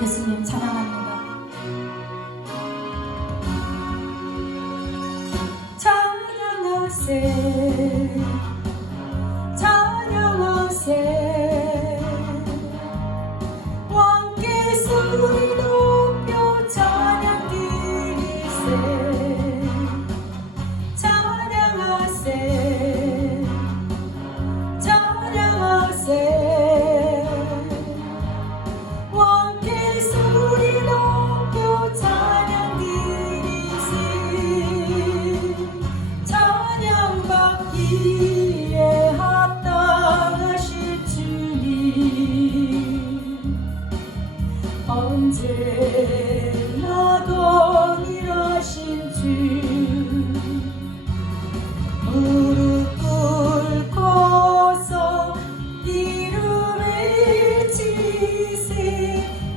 예수님 찬양합니다. 찬양하세 찬양하세 왕께 소리 높여 찬양 드리세 찬양하세 찬양하세 왕께 소리 높여 찬양 드리세 찬양받기에 합당하실 주님 언제나 동일하신 주 무릎 꿇고서 이름 외치세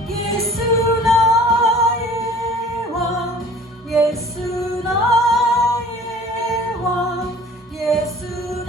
예수 나의 왕 예수 나의 왕 예수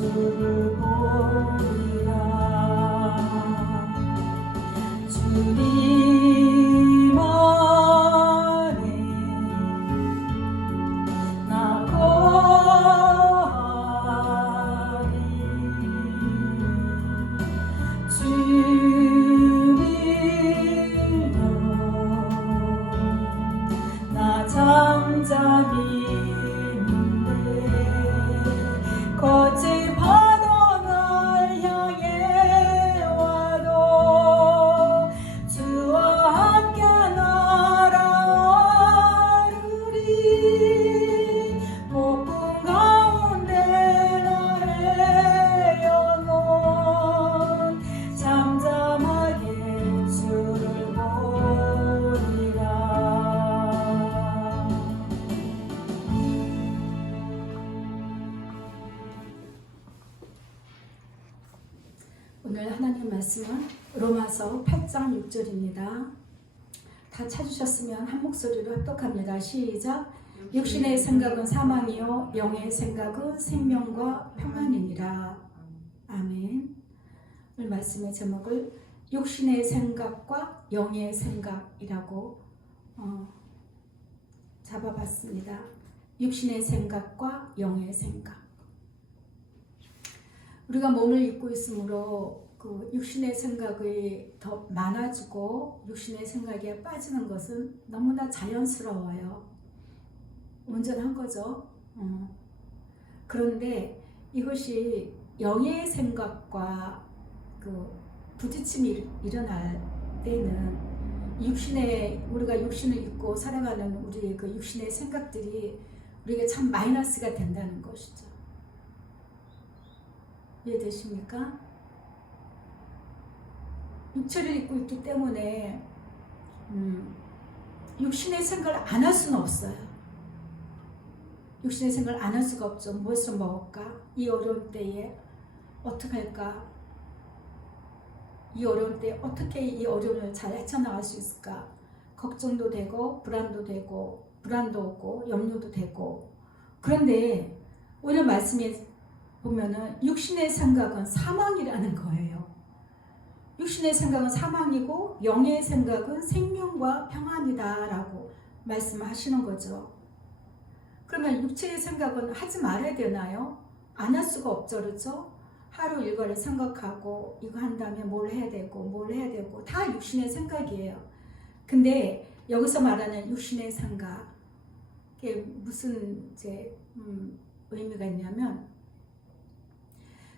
주를 보리라. 주님 안에 나 거하리. 주님여 나 잠잠히 거친 바다 날 향해 와도 주와 함께 날아오르리. 폭풍 가운데 나의 영혼 잠잠하게 주를 보리라. 오늘 하나님 말씀은 로마서 8장 6절입니다. 다 찾으셨으면 한 목소리로 합독합니다. 시작. 육신의 생각은 사망이요 영의 생각은 생명과 평안이니라. 아멘. 오늘 말씀의 제목을 육신의 생각과 영의 생각이라고 잡아봤습니다. 육신의 생각과 영의 생각. 우리가 몸을 입고 있으므로 그 육신의 생각이 더 많아지고 육신의 생각에 빠지는 것은 너무나 자연스러워요. 온전한 거죠. 그런데 이것이 영의 생각과 그 부딪힘이 일어날 때는 우리가 육신을 입고 살아가는 우리의 그 육신의 생각들이 우리에게 참 마이너스가 된다는 것이죠. 이해되십니까? 육체를 입고 있기 때문에 육신의 생각을 안 할 수는 없어요. 육신의 생각을 안 할 수가 없죠. 무엇을 먹을까? 이 어려운 때에 어떻게 할까? 이 어려운 때에 어떻게 이 어려움을 잘 헤쳐나갈 수 있을까? 걱정도 되고 불안도 오고 염려도 되고. 그런데 오늘 말씀에 보면은 육신의 생각은 사망이라는 거예요. 육신의 생각은 사망이고 영의 생각은 생명과 평안이다 라고 말씀하시는 거죠. 그러면 육체의 생각은 하지 말아야 되나요? 안 할 수가 없죠. 그렇죠? 하루 일과를 생각하고 이거 한다면 뭘 해야 되고 다 육신의 생각이에요. 근데 여기서 말하는 육신의 생각에 무슨 의미가 있냐면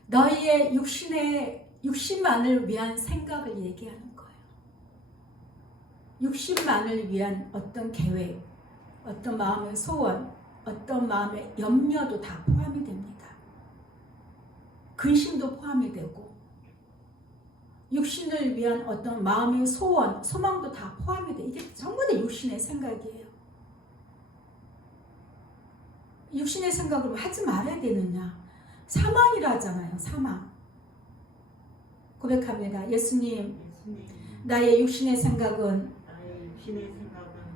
너희의 육신만을 위한 생각을 얘기하는 거예요. 육신만을 위한 어떤 계획, 어떤 마음의 소원, 어떤 마음의 염려도 다 포함이 됩니다. 근심도 포함이 되고 육신을 위한 어떤 마음의 소원, 소망도 다 포함이 돼. 이게 전부 다 육신의 생각이에요. 육신의 생각을 하지 말아야 되느냐? 사망이라 하잖아요. 사망. 고백합니다. 예수님, 나의 육신의 생각은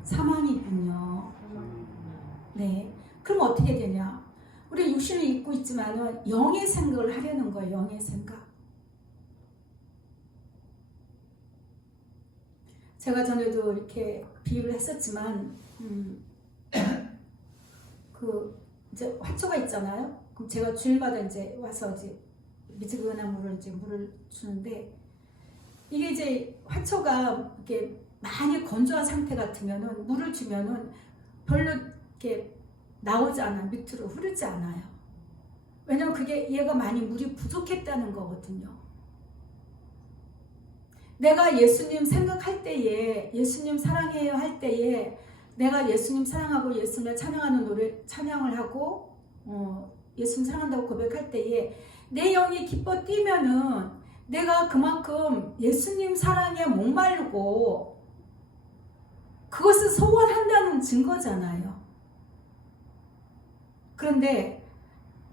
사망이군요. 네. 그럼 어떻게 되냐? 우리 육신을 입고 있지만은 영의 생각을 하려는 거예요. 영의 생각. 제가 전에도 이렇게 비유를 했었지만 이제 화초가 있잖아요. 그럼 제가 주일마다 이제 와서 미지근한 물을 주는데 이게 이제 화초가 이렇게 많이 건조한 상태 같으면은 물을 주면은 별로 이렇게 나오지 않아, 밑으로 흐르지 않아요. 왜냐면 그게 얘가 많이 물이 부족했다는 거거든요. 내가 예수님 생각할 때에, 예수님 사랑해요 할 때에, 내가 예수님 사랑하고 예수님을 찬양하는 노래 찬양을 하고 예수님 사랑한다고 고백할 때에 내 영이 기뻐 뛰면은 내가 그만큼 예수님 사랑에 목마르고 그것을 소원한다는 증거잖아요. 그런데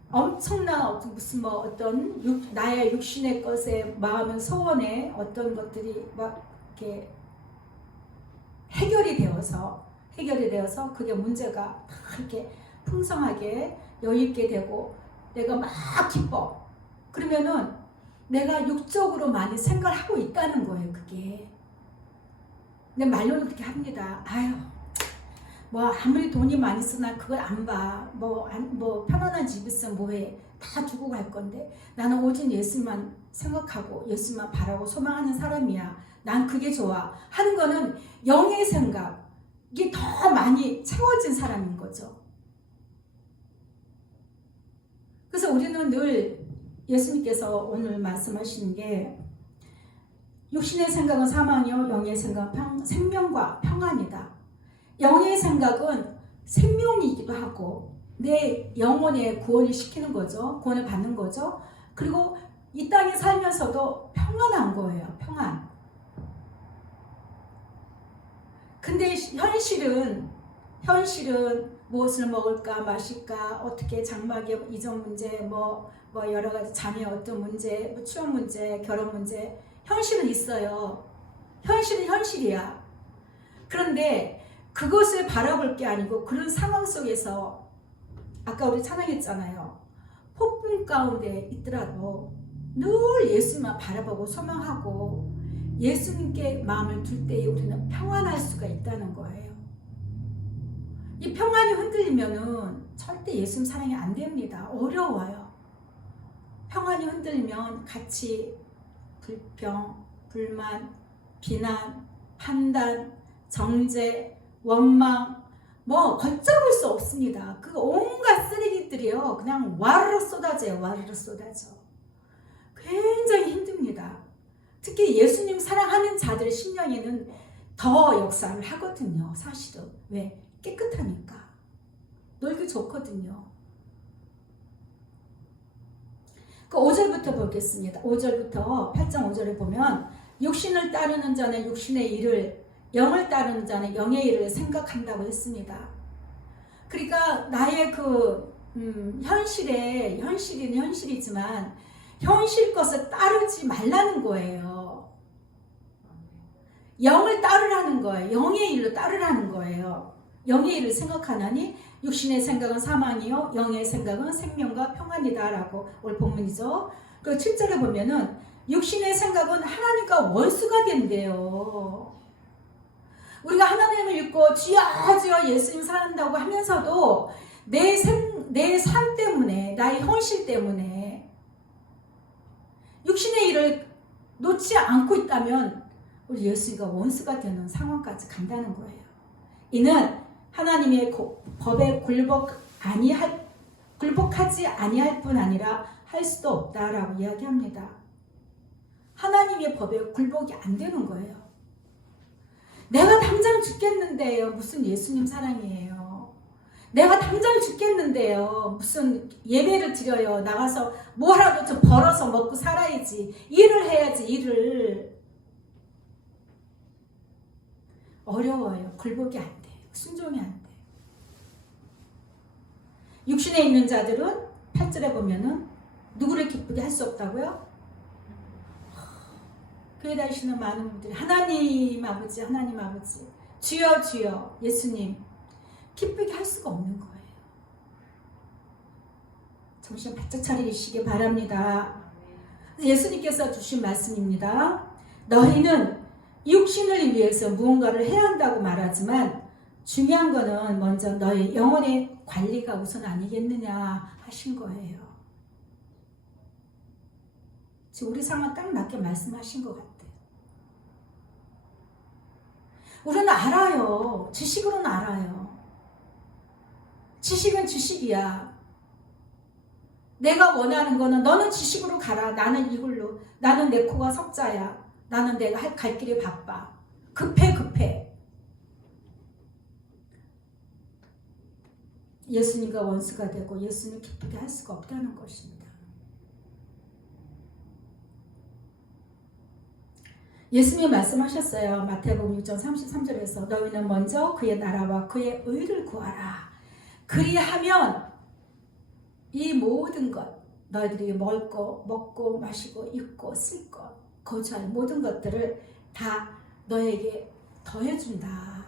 엄청난 무슨 어떤 나의 육신의 것에 마음의 소원에 어떤 것들이 막 이렇게 해결이 되어서 그게 문제가 다 이렇게 풍성하게 여유 있게 되고 내가 막 기뻐. 그러면은 내가 육적으로 많이 생각을 하고 있다는 거예요. 그게. 근데 말로는 그렇게 합니다. 아유, 뭐 아무리 돈이 많이 쓰나 그걸 안 봐. 뭐 편안한 집 있으면 뭐해. 다 두고 갈 건데 나는 오직 예수만 생각하고 예수만 바라고 소망하는 사람이야. 난 그게 좋아. 하는 거는 영의 생각이 더 많이 채워진 사람인 거죠. 그래서 우리는 늘 예수님께서 오늘 말씀하시는 게 육신의 생각은 사망이요 영의 생각은 생명과 평안이다. 영의 생각은 생명이기도 하고 내 영혼의 구원을 시키는 거죠. 구원을 받는 거죠. 그리고 이 땅에 살면서도 평안한 거예요. 평안. 근데 현실은 무엇을 먹을까 마실까 어떻게 장막의 이전 문제 뭐 여러 가지 자녀 어떤 문제 뭐 취업 문제 결혼 문제 현실은 있어요. 현실은 현실이야. 그런데 그것을 바라볼 게 아니고 그런 상황 속에서 아까 우리 찬양했잖아요. 폭풍 가운데 있더라도 늘 예수만 바라보고 소망하고 예수님께 마음을 둘 때에 우리는 평안할 수가 있다는 거예요. 이 평안이 흔들리면은 절대 예수님 사랑이 안 됩니다. 어려워요. 평안이 흔들리면 같이 불평, 불만, 비난, 판단, 정죄, 원망 뭐 걷잡을 수 없습니다. 그 온갖 쓰레기들이요 그냥 와르르 쏟아져요. 와르르 쏟아져. 굉장히 힘듭니다. 특히 예수님 사랑하는 자들의 심령에는 더 역사를 하거든요. 사실은. 왜? 깨끗하니까. 놀기 좋거든요. 그 5절부터 보겠습니다. 5절부터 8장 5절에 보면 육신을 따르는 자는 육신의 일을 영을 따르는 자는 영의 일을 생각한다고 했습니다. 그러니까 나의 그 현실은 현실이지만 현실 것을 따르지 말라는 거예요. 영을 따르라는 거예요. 영의 일로 따르라는 거예요. 영의 일을 생각하나니 육신의 생각은 사망이요 영의 생각은 생명과 평안이다 라고 오늘 본문이죠. 그 7절에 보면은 육신의 생각은 하나님과 원수가 된대요. 우리가 하나님을 믿고 주여 주여 예수님 사랑한다고 하면서도 내 삶 때문에 나의 현실 때문에 육신의 일을 놓지 않고 있다면 우리 예수가 원수가 되는 상황까지 간다는 거예요. 이는 하나님의 법에 굴복하지 아니할 뿐 아니라 할 수도 없다라고 이야기합니다. 하나님의 법에 굴복이 안 되는 거예요. 내가 당장 죽겠는데요. 무슨 예수님 사랑이에요. 내가 당장 죽겠는데요. 무슨 예배를 드려요. 나가서 뭐라도 좀 벌어서 먹고 살아야지. 일을 해야지 일을. 어려워요. 굴복이 안 돼요. 순종이 안 돼요. 육신에 있는 자들은 8절에 보면은 누구를 기쁘게 할 수 없다고요? 교회 다니시는 많은 분들이 하나님 아버지 주여 주여 예수님 기쁘게 할 수가 없는 거예요. 정신 바짝 차리시기 바랍니다. 예수님께서 주신 말씀입니다. 너희는 육신을 위해서 무언가를 해야 한다고 말하지만 중요한 거는 먼저 너희 영혼의 관리가 우선 아니겠느냐 하신 거예요. 지금 우리 상황 딱 맞게 말씀하신 것 같아요. 우리는 알아요. 지식으로는 알아요. 지식은 지식이야. 내가 원하는 거는 너는 지식으로 가라. 나는 이걸로. 나는 내 코가 석자야. 나는 내가 갈 길이 바빠. 급해. 예수님과 원수가 되고 예수님을 기쁘게 할 수가 없다는 것입니다. 예수님이 말씀하셨어요. 마태복음 6장 33절에서 너희는 먼저 그의 나라와 그의 의를 구하라. 그리하면 이 모든 것 너희들이 먹고 마시고 입고 쓸 것 거주할 모든 것들을 다 너에게 더해준다.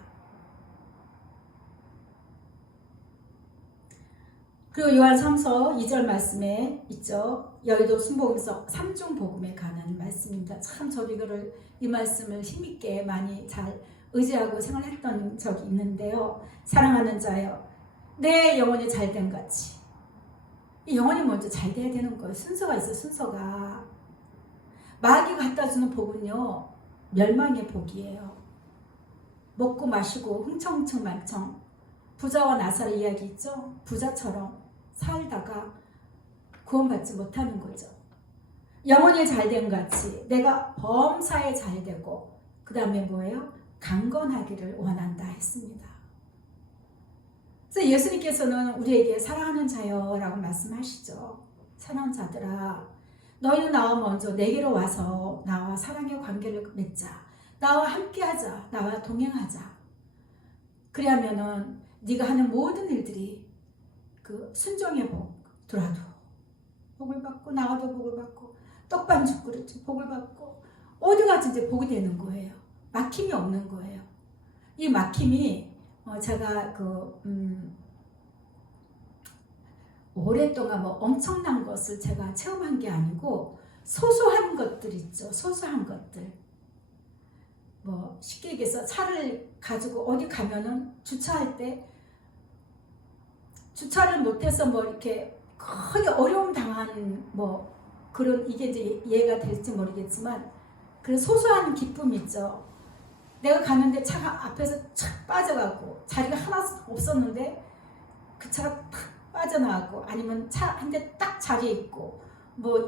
그리고 요한 3서 2절 말씀에 있죠. 여의도 순복음서 3중 복음에 관한 말씀입니다. 참 저도 이 말씀을 힘있게 많이 잘 의지하고 생활했던 적이 있는데요. 사랑하는 자여, 내 영혼이 잘된 같이 이 영혼이 먼저 잘 돼야 되는 거예요. 순서가 있어. 순서가 마귀가 갖다 주는 복은요, 멸망의 복이에요. 먹고 마시고 흥청흥청 말청, 부자와 나사로 이야기 있죠. 부자처럼 살다가 구원받지 못하는 거죠. 영혼이 잘된 같이 내가 범사에 잘되고, 그 다음에 뭐예요? 강건하기를 원한다 했습니다. 그래서 예수님께서는 우리에게 사랑하는 자여 라고 말씀하시죠. 사랑하는 자들아, 너희는 나와 먼저 내게로 와서 나와 사랑의 관계를 맺자. 나와 함께하자. 나와 동행하자. 그리하면은 네가 하는 모든 일들이 그 순종의 복, 들어도 복을 받고, 나와도 복을 받고, 떡반죽 그릇 복을 받고, 어디 가든지 복이 되는 거예요. 막힘이 없는 거예요. 이 막힘이 제가 오랫동안 엄청난 것을 제가 체험한 게 아니고 소소한 것들 있죠. 소소한 것들. 쉽게 얘기해서 차를 가지고 어디 가면은 주차할 때 주차를 못해서 이렇게 크게 어려움 당한 그런, 이게 이제 이해가 될지 모르겠지만 그런 소소한 기쁨 있죠. 내가 가는데 차가 앞에서 착 빠져가고 자리가 하나 없었는데 그 차가 탁 빠져나가고, 아니면 차 한 대 딱 자리에 있고,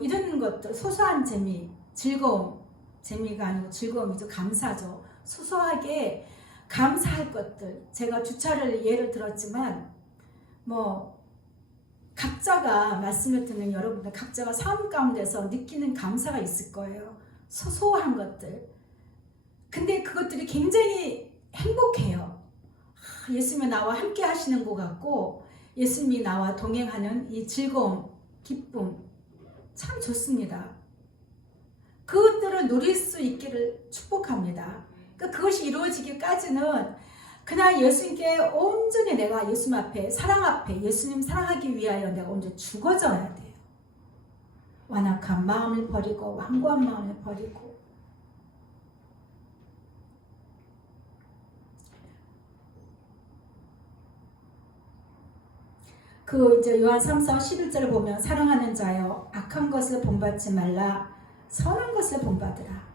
이런 것들, 소소한 재미, 즐거움, 재미가 아니고 즐거움이죠. 감사죠. 소소하게 감사할 것들. 제가 주차를 예를 들었지만 각자가, 말씀을 듣는 여러분들 각자가 삶 가운데서 느끼는 감사가 있을 거예요. 소소한 것들. 근데 그것들이 굉장히 행복해요. 예수님이 나와 함께 하시는 것 같고, 예수님이 나와 동행하는 이 즐거움, 기쁨, 참 좋습니다. 그것들을 누릴 수 있기를 축복합니다. 그것이 이루어지기까지는 그날 예수님께 온전히 내가 예수님 앞에, 사랑 앞에, 예수님 사랑하기 위하여 내가 온전히 죽어져야 돼요. 완악한 마음을 버리고, 완고한 마음을 버리고. 이제 요한 3서 11절을 보면, 사랑하는 자여, 악한 것을 본받지 말라, 선한 것을 본받으라.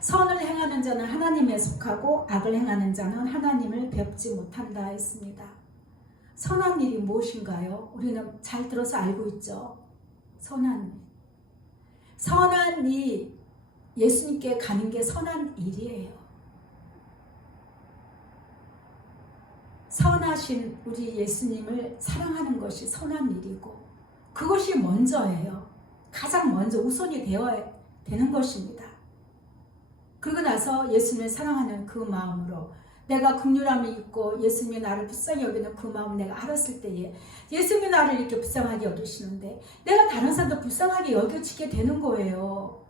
선을 행하는 자는 하나님에 속하고 악을 행하는 자는 하나님을 뵙지 못한다 했습니다. 선한 일이 무엇인가요? 우리는 잘 들어서 알고 있죠. 선한 일. 선한 일, 예수님께 가는 게 선한 일이에요. 선하신 우리 예수님을 사랑하는 것이 선한 일이고, 그것이 먼저예요. 가장 먼저 우선이 되어야 되는 것입니다. 그러고 나서 예수님을 사랑하는 그 마음으로, 내가 긍휼함이 있고 예수님이 나를 불쌍히 여기는 그 마음을 내가 알았을 때에, 예수님이 나를 이렇게 불쌍하게 여기시는데 내가 다른 사람도 불쌍하게 여겨지게 되는 거예요.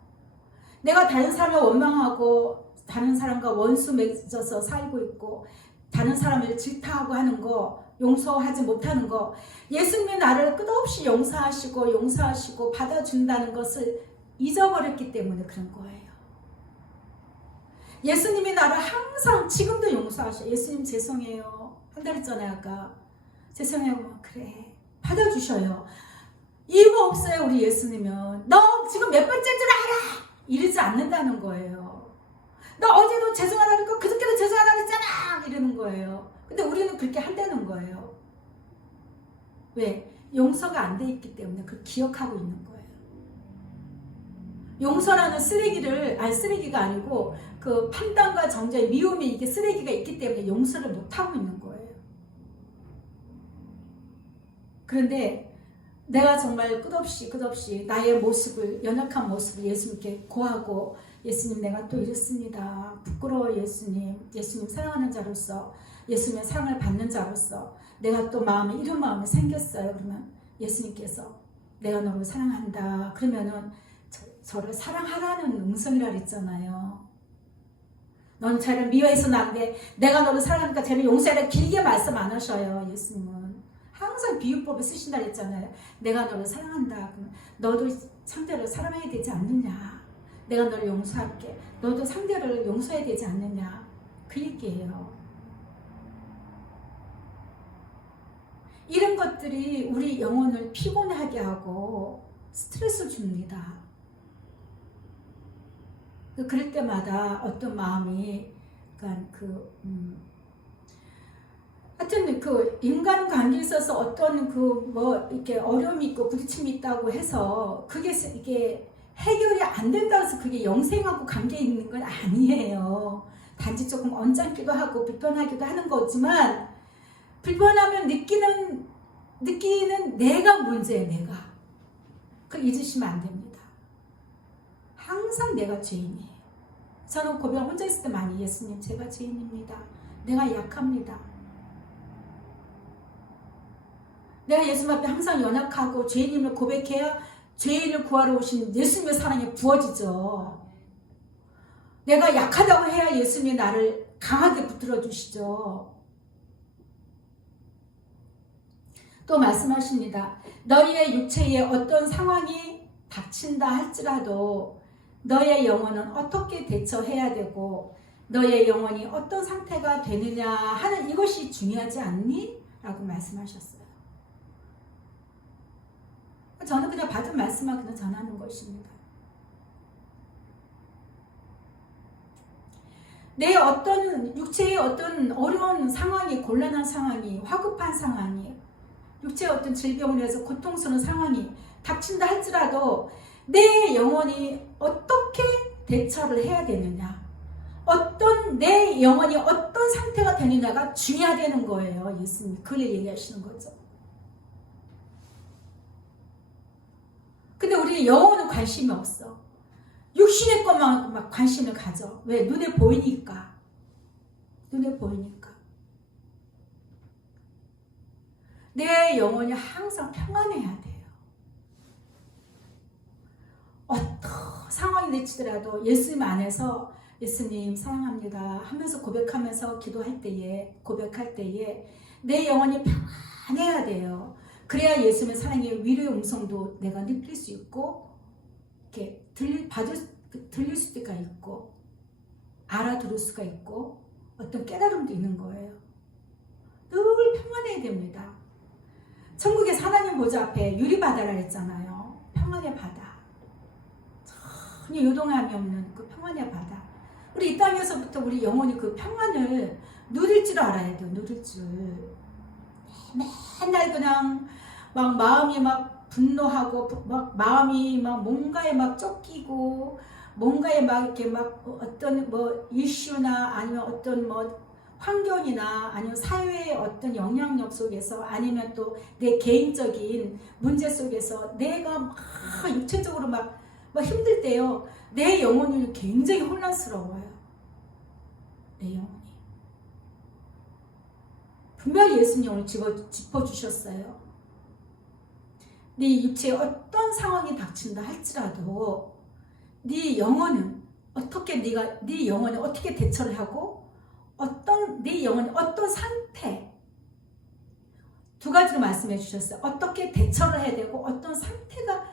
내가 다른 사람을 원망하고 다른 사람과 원수 맺어서 살고 있고, 다른 사람을 질타하고 하는 거, 용서하지 못하는 거, 예수님이 나를 끝없이 용서하시고 받아준다는 것을 잊어버렸기 때문에 그런 거예요. 예수님이 나를 항상 지금도 용서하셔요. 예수님 죄송해요. 한달 했잖아요. 아까 죄송해요. 그래, 받아주셔요. 이유가 없어요. 우리 예수님은 너 지금 몇 번째인 줄 알아? 이러지 않는다는 거예요. 너 어제도 죄송하다니까 그저께도 죄송하다고 했잖아, 이러는 거예요. 근데 우리는 그렇게 한다는 거예요. 왜? 용서가 안 돼 있기 때문에 그걸 기억하고 있는 거예요. 용서라는 쓰레기가 아니고 그 판단과 정죄, 미움이, 이게 쓰레기가 있기 때문에 용서를 못하고 있는 거예요. 그런데 내가 정말 끝없이 나의 모습을, 연약한 모습을 예수님께 고하고, 예수님 내가 또 이렇습니다. 부끄러워 예수님 사랑하는 자로서, 예수님의 사랑을 받는 자로서 내가 또 이런 마음이 생겼어요. 그러면 예수님께서 내가 너를 사랑한다. 그러면은 저를 사랑하라는 음성이라 그랬잖아요. 넌 쟤를 미워해서는 안 돼. 내가 너를 사랑하니까 쟤를 용서해라. 길게 말씀 안 하셔요. 예수님은 항상 비유법을 쓰신다 했잖아요. 내가 너를 사랑한다. 그러면 너도 상대를 사랑해야 되지 않느냐. 내가 너를 용서할게. 너도 상대를 용서해야 되지 않느냐. 그 얘기예요. 이런 것들이 우리 영혼을 피곤하게 하고 스트레스 줍니다. 그럴 때마다 어떤 마음이 하여튼 그 인간관계에 있어서 어떤 이렇게 어려움이 있고 부딪힘이 있다고 해서 이게 해결이 안 된다고 해서 그게 영생하고 관계 있는 건 아니에요. 단지 조금 언짢기도 하고 불편하기도 하는 거지만 불편하면 느끼는 내가 문제예요. 내가. 그걸 잊으시면 안 됩니다. 항상 내가 죄인이에요. 저는 고백 혼자 있을 때 많이 예수님 제가 죄인입니다. 내가 약합니다. 내가 예수님 앞에 항상 연약하고 죄인임을 고백해야 죄인을 구하러 오신 예수님의 사랑이 부어지죠. 내가 약하다고 해야 예수님이 나를 강하게 붙들어 주시죠. 또 말씀하십니다. 너희의 육체에 어떤 상황이 닥친다 할지라도 너의 영혼은 어떻게 대처해야 되고 너의 영혼이 어떤 상태가 되느냐 하는 이것이 중요하지 않니? 라고 말씀하셨어요. 저는 그냥 받은 말씀만 그냥 전하는 것입니다. 내 어떤 육체의 어떤 어려운 상황이, 곤란한 상황이, 화급한 상황이, 육체의 어떤 질병으로 해서 고통스러운 상황이 닥친다 할지라도 내 영혼이 어떻게 대처를 해야 되느냐, 내 영혼이 어떤 상태가 되느냐가 중요하다는 거예요. 예수님이 그걸 얘기하시는 거죠. 근데 우리 영혼은 관심이 없어. 육신의 것만 막 관심을 가져. 왜? 눈에 보이니까. 눈에 보이니까. 내 영혼이 항상 평안해야 돼요. 어떤 상황이 될지라도 예수님 안에서 예수님 사랑합니다 하면서 고백하면서 고백할 때에 내 영혼이 평안해야 돼요. 그래야 예수님의 사랑의 위로의 음성도 내가 느낄 수 있고 이렇게 들릴 수가 있고 알아들을 수가 있고 어떤 깨달음도 있는 거예요. 늘 평안해야 됩니다. 천국의 하나님 보좌 앞에 유리바다라 했잖아요. 평안의 바다. 전혀 요동함이 없는 그 평안의 바다. 우리 이 땅에서부터 우리 영혼이 그 평안을 누릴 줄 알아야 돼요. 누릴 줄. 맨날 그냥 막 마음이 막 분노하고 막 마음이 막 뭔가에 막 쫓기고 뭔가에 막 이렇게 막 어떤 뭐 이슈나 아니면 어떤 뭐 환경이나 아니면 사회의 어떤 영향력 속에서 아니면 또 내 개인적인 문제 속에서 내가 막 육체적으로 막 힘들 때요. 내 영혼이 굉장히 혼란스러워요. 내 영혼이. 분명히 예수님 오늘 짚어주셨어요. 네 육체에 어떤 상황이 닥친다 할지라도 네 영혼은 네 영혼이 어떻게 대처를 하고 네 영혼이 어떤 상태 두 가지로 말씀해 주셨어요. 어떻게 대처를 해야 되고 어떤 상태가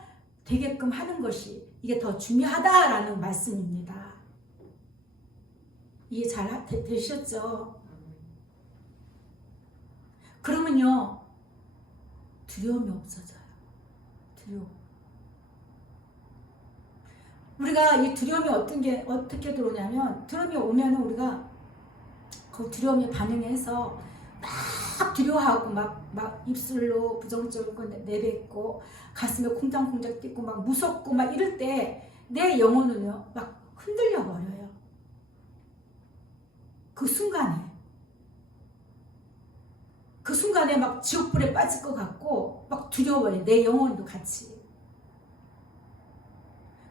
되게끔 하는 것이 이게 더 중요하다라는 말씀입니다. 이해 잘 되셨죠? 그러면요 두려움이 없어져요. 두려움. 우리가 이 두려움이 어떻게 들어오냐면 두려움이 오면 우리가 그 두려움에 반응해서 막 두려워하고 막 입술로 부정적으로 내뱉고 가슴에 쿵장쿵장 뛰고 막 무섭고 막 이럴 때 내 영혼은요 막 흔들려 버려요. 그 순간에 막 지옥불에 빠질 것 같고 막 두려워요. 내 영혼도 같이.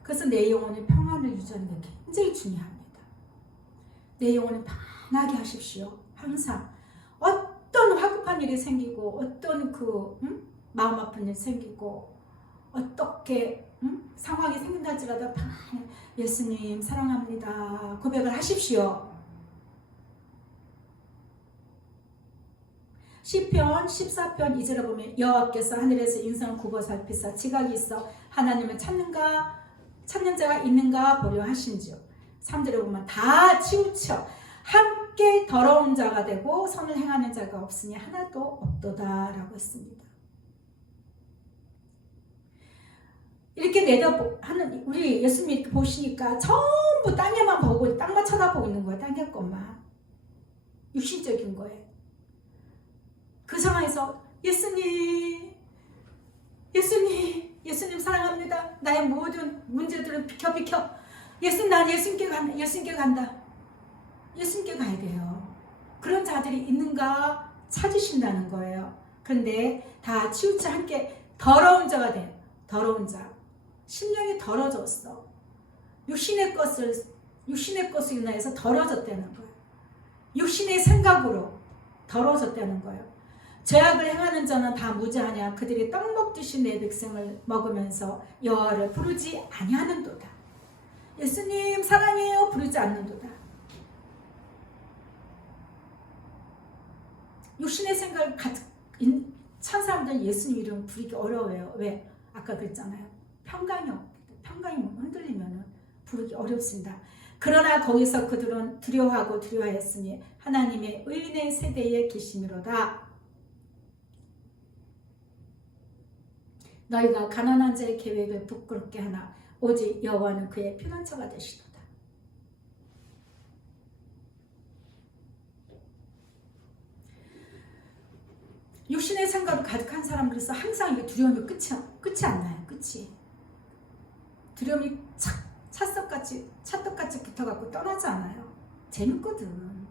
그래서 내 영혼의 평안을 유지하는 게 굉장히 중요합니다. 내 영혼을 편하게 하십시오. 항상 어떤 화급한 일이 생기고 어떤 마음 아픈 일이 생기고 어떻게 상황이 생긴다 할지라도 예수님 사랑합니다 고백을 하십시오. 시편 14편 2절에 보면 여호와께서 하늘에서 인생을 굽어 살피사 지각이 있어 하나님을 찾는 자가 있는가 보려 하신지요. 3절에 보면 다 치우쳐 함께 더러운 자가 되고 선을 행하는 자가 없으니 하나도 없도다 라고 했습니다. 이렇게 하는 우리 예수님 이렇게 보시니까 전부 땅에만 보고 땅만 쳐다보고 있는 거예요. 땅의 것만. 육신적인 거예요. 그 상황에서 예수님 사랑합니다. 나의 모든 문제들은 비켜. 예수님 난 예수님께 간다. 예수님께 가야 돼요. 그런 자들이 있는가 찾으신다는 거예요. 그런데 다 치우쳐 함께 더러운 자가 돼요. 더러운 자. 심령이 더러졌어. 육신의 것을 인하여서 더러졌다는 거예요. 육신의 생각으로 더러졌다는 거예요. 죄악을 행하는 자는 다 무죄하냐. 그들이 떡 먹듯이 내 백성을 먹으면서 여호와를 부르지 아니하는도다. 예수님 사랑해요 부르지 않는도다. 육신의 생각을 찬 사람들은 예수님 이름 부르기 어려워요. 왜? 아까 그랬잖아요. 평강이 흔들리면 부르기 어렵습니다. 그러나 거기서 그들은 두려워하였으니 하나님의 의인의 세대에 계심이로다. 너희가 가난한 자의 계획을 부끄럽게 하나 오직 여호와는 그의 피난처가 되시도다. 육신의 생각을 가득한 사람 그래서 항상 이게 두려움이 끝이 안 나요. 끝이. 두려움이 찰떡같이 붙어갖고 떠나지 않아요. 재밌거든.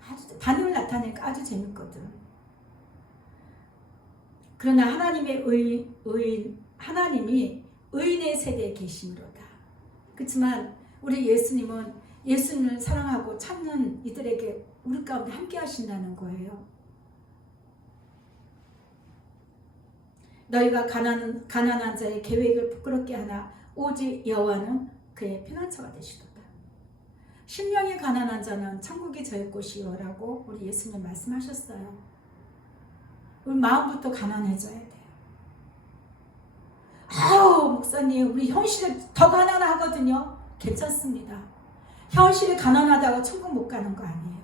아주 반응을 나타내니까 아주 재밌거든. 그러나 하나님이 의인의 세대에 계심이로다. 그렇지만 우리 예수님은 예수님을 사랑하고 찾는 이들에게 우리 가운데 함께 하신다는 거예요. 너희가 가난한 자의 계획을 부끄럽게 하나 오직 여호와는 그의 피난처가 되시도다. 심령이 가난한 자는 천국이 저의 곳이요라고 우리 예수님 말씀하셨어요. 우리 마음부터 가난해져야 돼요. 목사님 우리 현실에 더 가난하거든요. 괜찮습니다. 현실이 가난하다고 천국 못 가는 거 아니에요.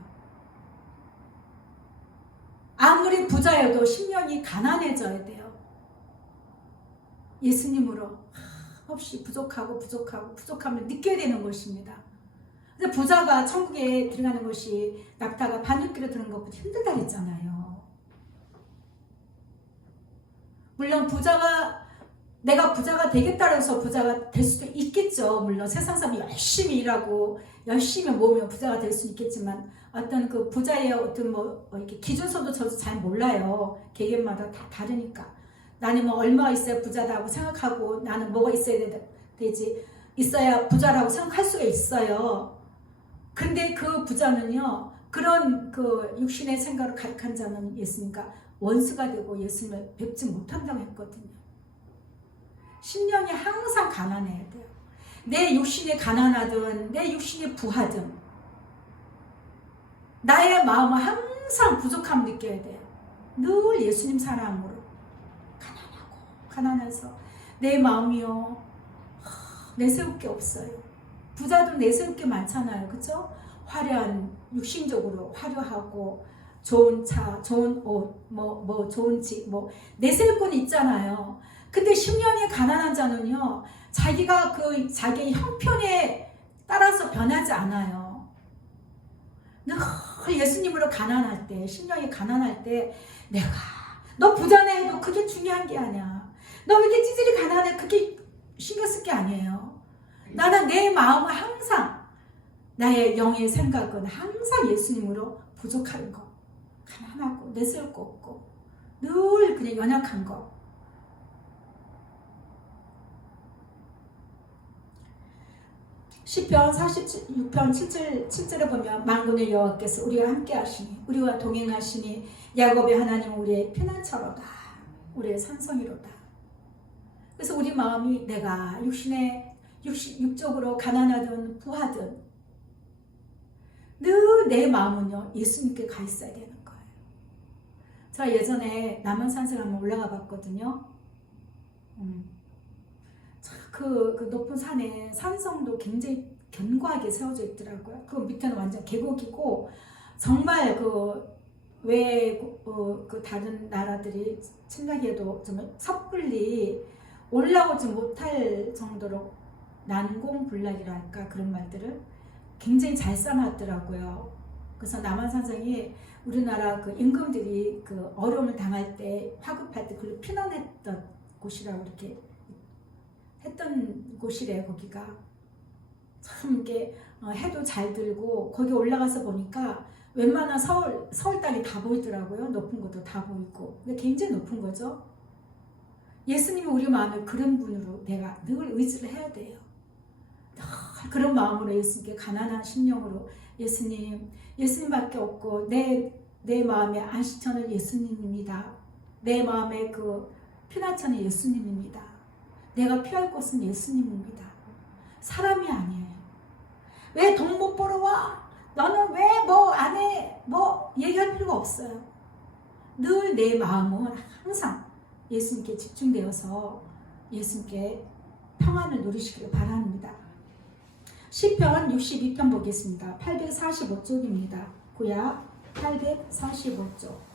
아무리 부자여도 심령이 가난해져야 돼요. 예수님으로 없이 부족함을 느껴야 되는 것입니다. 근데 부자가 천국에 들어가는 것이 낙타가 바늘길에 들어가는 것보다 힘들다 그랬잖아요. 물론 내가 부자가 되겠다고 해서 부자가 될 수도 있겠죠. 물론 세상 사람이 열심히 일하고 열심히 모으면 부자가 될 수 있겠지만 어떤 그 부자의 어떤 이렇게 기준서도 저도 잘 몰라요. 개개인마다 다 다르니까. 나는 얼마 있어야 부자다고 생각하고 나는 뭐가 있어야 부자라고 생각할 수가 있어요. 근데 그 부자는요, 그런 그 육신의 생각을 가득한 자는 예수님과 원수가 되고 예수님을 뵙지 못한다고 했거든요. 심령이 항상 가난해야 돼요. 내 육신이 가난하든 내 육신이 부하든 나의 마음은 항상 부족함을 느껴야 돼요. 늘 예수님 사랑으로 가난해서 내 마음이요 내세울 게 없어요. 부자도 내세울 게 많잖아요. 그렇죠? 화려한 육신적으로 화려하고 좋은 차, 좋은 옷, 좋은 집, 내세울 건 있잖아요. 근데 심령이 가난한 자는요, 자기가 자기의 형편에 따라서 변하지 않아요. 늘 예수님으로 가난할 때, 심령이 가난할 때, 너 부자네 해도 그게 중요한 게 아니야. 너 왜 이렇게 찌질이 가난해? 그게 신경 쓸 게 아니에요. 나는 내 마음은 항상, 나의 영의 생각은 항상 예수님으로 부족한 거. 가난하고 내세울 거 없고 늘 그냥 연약한 거. 시편 46편 7절에 보면 만군의 여호와께서 우리와 함께 하시니 우리와 동행하시니 야곱의 하나님은 우리의 피난처로다. 우리의 산성이로다. 그래서 우리 마음이 내가 육적으로 가난하든 부하든 늘 내 마음은요 예수님께 가 있어야 되는 거예요. 제가 예전에 남한산성 한번 올라가 봤거든요. 그 높은 산에 산성도 굉장히 견고하게 세워져 있더라고요. 그 밑에는 완전 계곡이고 정말 그 다른 나라들이 생각해도 정말 섣불리 올라오지 못할 정도로 난공불락이랄까 그런 말들을 굉장히 잘 써놨더라고요. 그래서 남한산성이 우리나라 그 임금들이 그 어려움을 당할 때 화급할 때 그걸로 피난했던 곳이라고 이렇게 했던 곳이래요. 거기가 참 이게 해도 잘 들고 거기 올라가서 보니까 웬만한 서울 땅이 다 보이더라고요. 높은 것도 다 보이고 근데 굉장히 높은 거죠. 예수님이 우리 마음에 그런 분으로 내가 늘 의지를 해야 돼요. 그런 마음으로 예수님께 가난한 심령으로 예수님밖에 없고 내 마음의 안식처는 예수님입니다. 내 마음의 그 피난처는 예수님입니다. 내가 피할 곳은 예수님입니다. 사람이 아니에요. 왜 돈 못 벌어 와? 너는 왜 뭐 안 해? 뭐 얘기할 필요가 없어요. 늘 내 마음은 항상 예수님께 집중되어서 예수님께 평안을 누리시기를 바랍니다. 시편 62편 보겠습니다. 845쪽입니다. 구약 845쪽.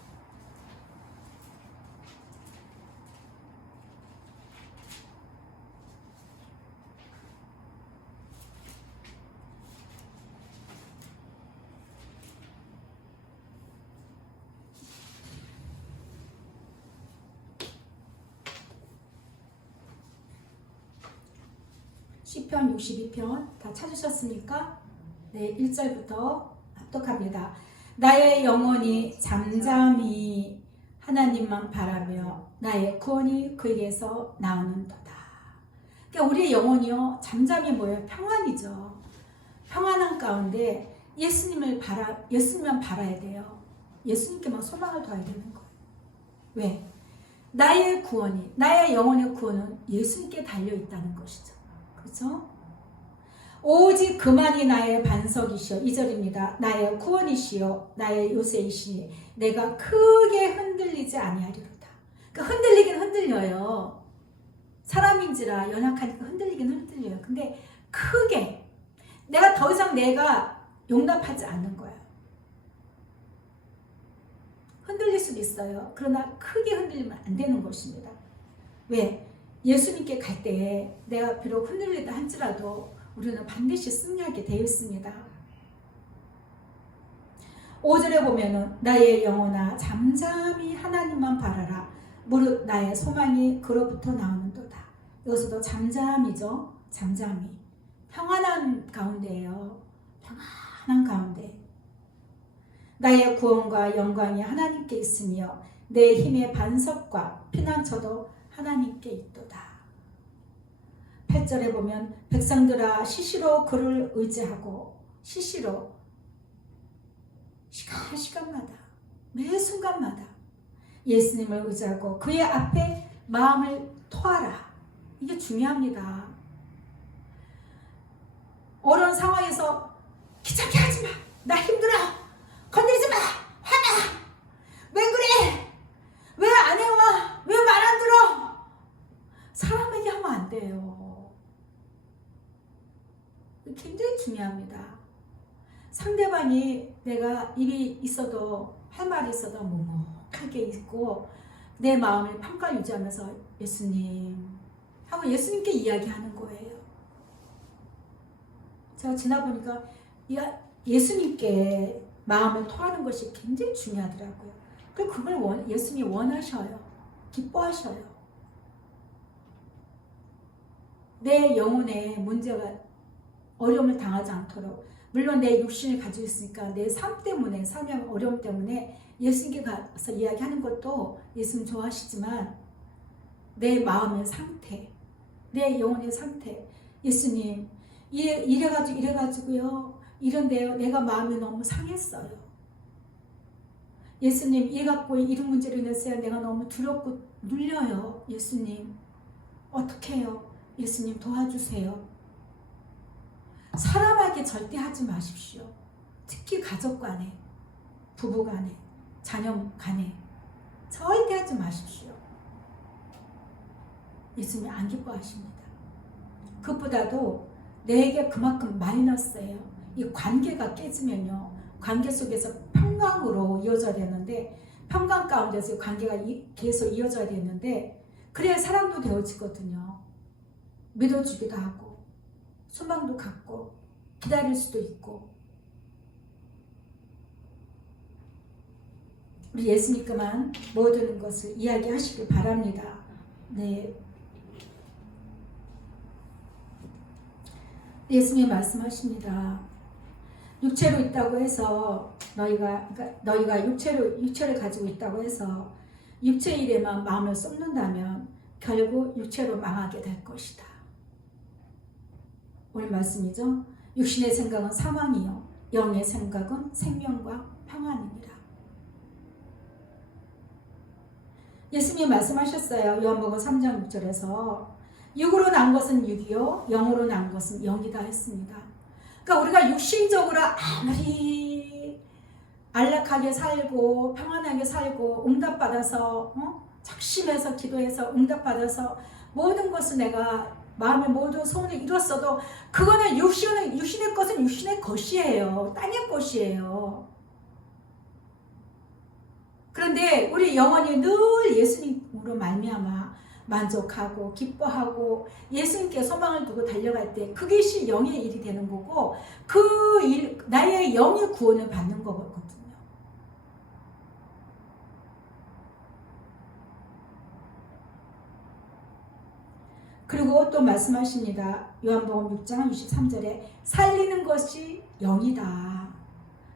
시편 62편 다 찾으셨습니까? 네, 1절부터 합독합니다. 나의 영혼이 잠잠히 하나님만 바라며 나의 구원이 그에게서 나오는도다. 그러니까 우리의 영혼이요 잠잠히 뭐예요? 평안이죠. 평안한 가운데 예수님만 바라야 돼요. 예수님께만 소망을 둬야 되는 거예요. 왜? 나의 구원이, 나의 영혼의 구원은 예수님께 달려있다는 것이죠. 그렇죠? 오직 그만이 나의 반석이시여. 2절입니다. 나의 구원이시여 나의 요새이시니 내가 크게 흔들리지 아니하리로다. 그러니까 흔들리긴 흔들려요. 사람인지라 연약하니까 흔들리긴 흔들려요. 근데 크게 내가 더 이상 내가 용납하지 않는 거예요. 흔들릴 수도 있어요. 그러나 크게 흔들리면 안 되는 것입니다. 왜? 예수님께 갈 때 내가 비록 흔들리다 할지라도 우리는 반드시 승리하게 되어 있습니다. 5절에 보면은 나의 영혼아 잠잠히 하나님만 바라라. 무릇 나의 소망이 그로부터 나오는도다. 여기서도 잠잠이죠. 잠잠히. 평안한 가운데예요. 평안한 가운데. 나의 구원과 영광이 하나님께 있으며 내 힘의 반석과 피난처도 하나님께 있도다. 8절에 보면 백성들아 시시로 그를 의지하고 시시로 시간마다 매 순간마다 예수님을 의지하고 그의 앞에 마음을 토하라. 이게 중요합니다. 어려운 상황에서 귀찮게 하지 마. 나 힘들어. 건드리지 마. 화나. 왜 그래? 왜 안 해와? 왜 말 안 들어? 사람에게 하면 안 돼요. 굉장히 중요합니다. 상대방이 내가 일이 있어도 할 말이 있어도 묵묵하게 있고 내 마음을 평가 유지하면서 예수님 하고 예수님께 이야기하는 거예요. 제가 지나보니까 예수님께 마음을 토하는 것이 굉장히 중요하더라고요. 그걸 예수님이 원하셔요. 기뻐하셔요. 내 영혼에 문제가 어려움을 당하지 않도록 물론 내 육신을 가지고 있으니까 내 삶 때문에 삶의 어려움 때문에 예수님께 가서 이야기하는 것도 예수님 좋아하시지만 내 마음의 상태 내 영혼의 상태 예수님 이래가지고요 이런데요 내가 마음이 너무 상했어요. 예수님 이 갖고 이런 문제로 인해서 내가 너무 두렵고 눌려요. 예수님 어떻게 해요? 예수님 도와주세요. 사람에게 절대 하지 마십시오. 특히 가족 간에, 부부 간에, 자녀 간에 절대 하지 마십시오. 예수님이 안 기뻐하십니다. 그것보다도 내게 그만큼 마이너스예요. 이 관계가 깨지면요, 관계 속에서 평강으로 이어져야 되는데, 평강 가운데서 관계가 계속 이어져야 되는데, 그래야 사랑도 되어지거든요. 믿어주기도 하고 소망도 갖고 기다릴 수도 있고. 우리 예수님께만 모든 것을 이야기하시길 바랍니다. 네. 예수님이 말씀하십니다. 육체로 있다고 해서 너희가 육체를 가지고 있다고 해서 육체 일에만 마음을 쏟는다면 결국 육체로 망하게 될 것이다. 오늘 말씀이죠. 육신의 생각은 사망이요 영의 생각은 생명과 평안입니다. 예수님이 말씀하셨어요. 요한복음 3장 6절에서 육으로 난 것은 육이요 영으로 난 것은 영이다 했습니다. 그러니까 우리가 육신적으로 아무리 안락하게 살고 평안하게 살고 응답받아서 작심해서 기도해서 응답받아서 모든 것을 내가 마음의 모든 소원을 이뤘어도 그거는 육신의 것은 육신의 것이에요. 땅의 것이에요. 그런데 우리 영혼이 늘 예수님으로 말미암아 만족하고 기뻐하고 예수님께 소망을 두고 달려갈 때 그것이 영의 일이 되는 거고 그 일, 나의 영의 구원을 받는 거거든요. 그리고 또 말씀하십니다. 요한복음 6장 63절에 살리는 것이 영이다.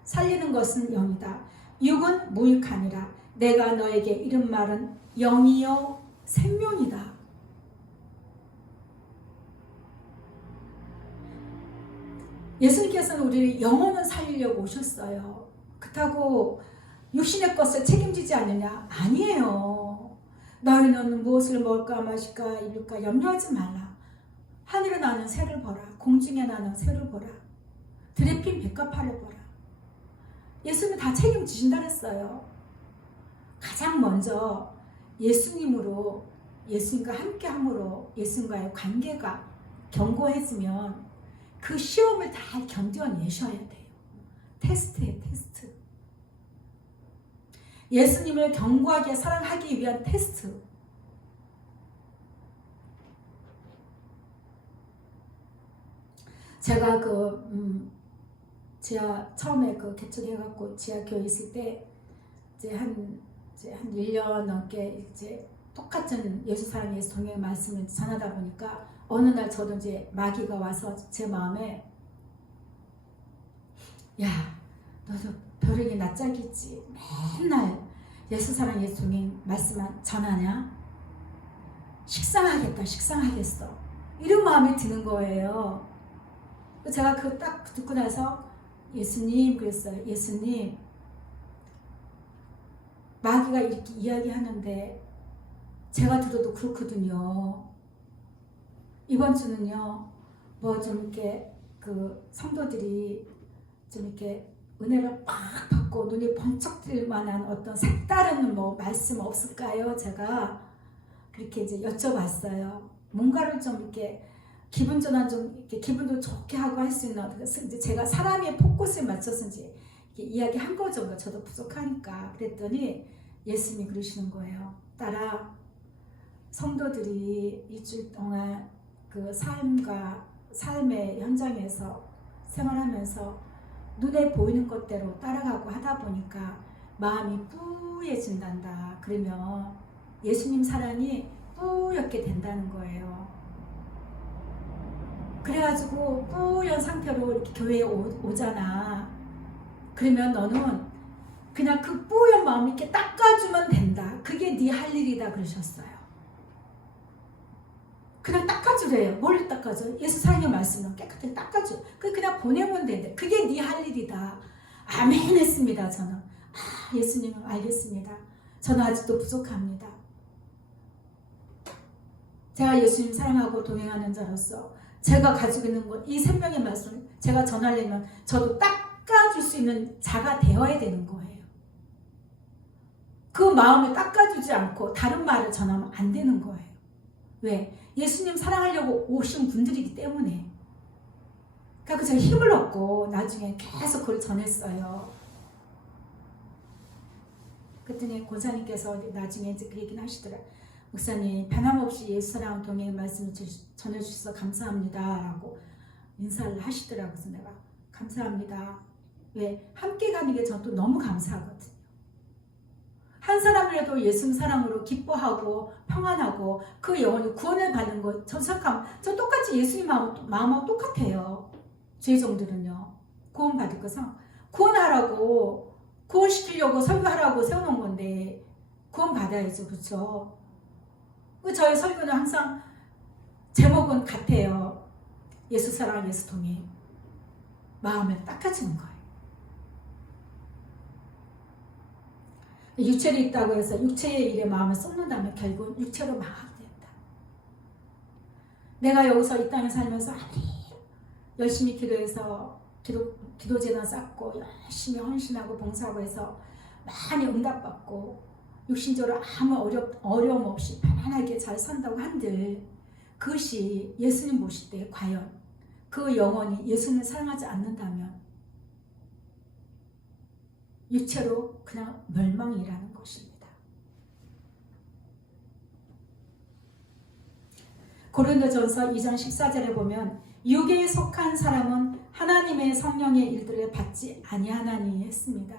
살리는 것은 영이다. 육은 무익하니라. 내가 너에게 이른 말은 영이요 생명이다. 예수님께서는 우리 영혼을 살리려고 오셨어요. 그렇다고 육신의 것을 책임지지 않느냐? 아니에요. 너희는 무엇을 먹을까 마실까 입을까 염려하지 말라. 하늘에 나는 새를 보라. 공중에 나는 새를 보라. 들에 핀 백합화를 보라. 예수님은 다 책임지신다 했어요. 가장 먼저 예수님과 함께함으로 예수님과의 관계가 견고해지면 그 시험을 다 견뎌내셔야 돼요. 테스트예요, 테스트. 예수님을 견고하게 사랑하기 위한 테스트. 제가 제가 처음에 개척해갖고 지하교회 있을 때 이제 한 1년 넘게 이제 똑같은 예수 사랑 예수 동행의 말씀을 전하다 보니까 어느 날 저도 이제 마귀가 와서 제 마음에 야, 너도 벼룩이 낯짝이지. 맨날 예수 사랑 예수 동행 말씀만 전하냐? 식상하겠어. 이런 마음이 드는 거예요. 제가 그거 딱 듣고 나서 예수님 그랬어요. 예수님, 마귀가 이렇게 이야기하는데 제가 들어도 그렇거든요. 이번 주는요, 뭐 좀 이렇게 성도들이 좀 이렇게 은혜를 팍 받고 눈이 번쩍 뜰 만한 어떤 색다른 말씀 없을까요? 제가 그렇게 이제 여쭤봤어요. 뭔가를 좀 이렇게 기분 전환 좀 이렇게 기분도 좋게 하고 할 수 있는, 그래서 이제 제가 사람의 포커스에 맞춰서 이제 이야기한 거죠. 저도 부족하니까. 그랬더니 예수님이 그러시는 거예요. 딸아, 성도들이 일주일 동안 그 삶의 현장에서 생활하면서 눈에 보이는 것대로 따라가고 하다 보니까 마음이 뿌얘진단다. 그러면 예수님 사랑이 뿌옇게 된다는 거예요. 그래가지고 뿌연 상태로 이렇게 교회에 오잖아. 그러면 너는 그냥 그 뿌연 마음 이렇게 닦아주면 된다. 그게 네 할 일이다 그러셨어요. 그냥 닦아주래요. 뭘 닦아줘? 예수 사랑의 말씀으로 깨끗하게 닦아줘. 그냥 보내면 된대. 그게 네 할 일이다. 아멘 했습니다. 저는. 예수님 알겠습니다. 저는 아직도 부족합니다. 제가 예수님 사랑하고 동행하는 자로서 제가 가지고 있는 것, 이 생명의 말씀을 제가 전하려면 저도 닦아줄 수 있는 자가 되어야 되는 거예요. 그 마음을 닦아주지 않고 다른 말을 전하면 안 되는 거예요. 왜? 예수님 사랑하려고 오신 분들이기 때문에. 그러니까 제가 힘을 얻고 나중에 계속 그걸 전했어요. 그랬더니 권사님께서 나중에 이제 그 얘기는 하시더라. 목사님, 변함없이 예수 사랑 동행 말씀을 전해주셔서 감사합니다 라고 인사를 하시더라고요. 그래서 내가 감사합니다. 왜? 함께 가는 게 전 또 너무 감사하거든요. 한 사람이라도 예수님 사랑으로 기뻐하고 평안하고 그 영혼이 구원을 받는 거, 저 똑같이 예수님 마음하고 똑같아요. 죄종들은요. 구원받을 것은 구원하라고, 구원시키려고 설교하라고 세워놓은 건데 구원받아야죠. 그렇죠? 저의 설교는 항상 제목은 같아요. 예수 사랑, 예수 동행. 마음을 닦아주는 거예요. 육체를 있다고 해서 육체의 일에 마음을 쏟는다면 결국은 육체로 망하게 된다. 내가 여기서 이 땅에 살면서 아무리 열심히 기도해서 기도제단 쌓고 열심히 헌신하고 봉사하고 해서 많이 응답받고 육신적으로 아무 어려움 없이 편안하게 잘 산다고 한들 그것이 예수님 보실 때 과연 그 영혼이 예수님을 사랑하지 않는다면 육체로 그냥 멸망이라는 것입니다. 고린도전서 2장 14절에 보면 육에 속한 사람은 하나님의 성령의 일들을 받지 아니하나니 했습니다.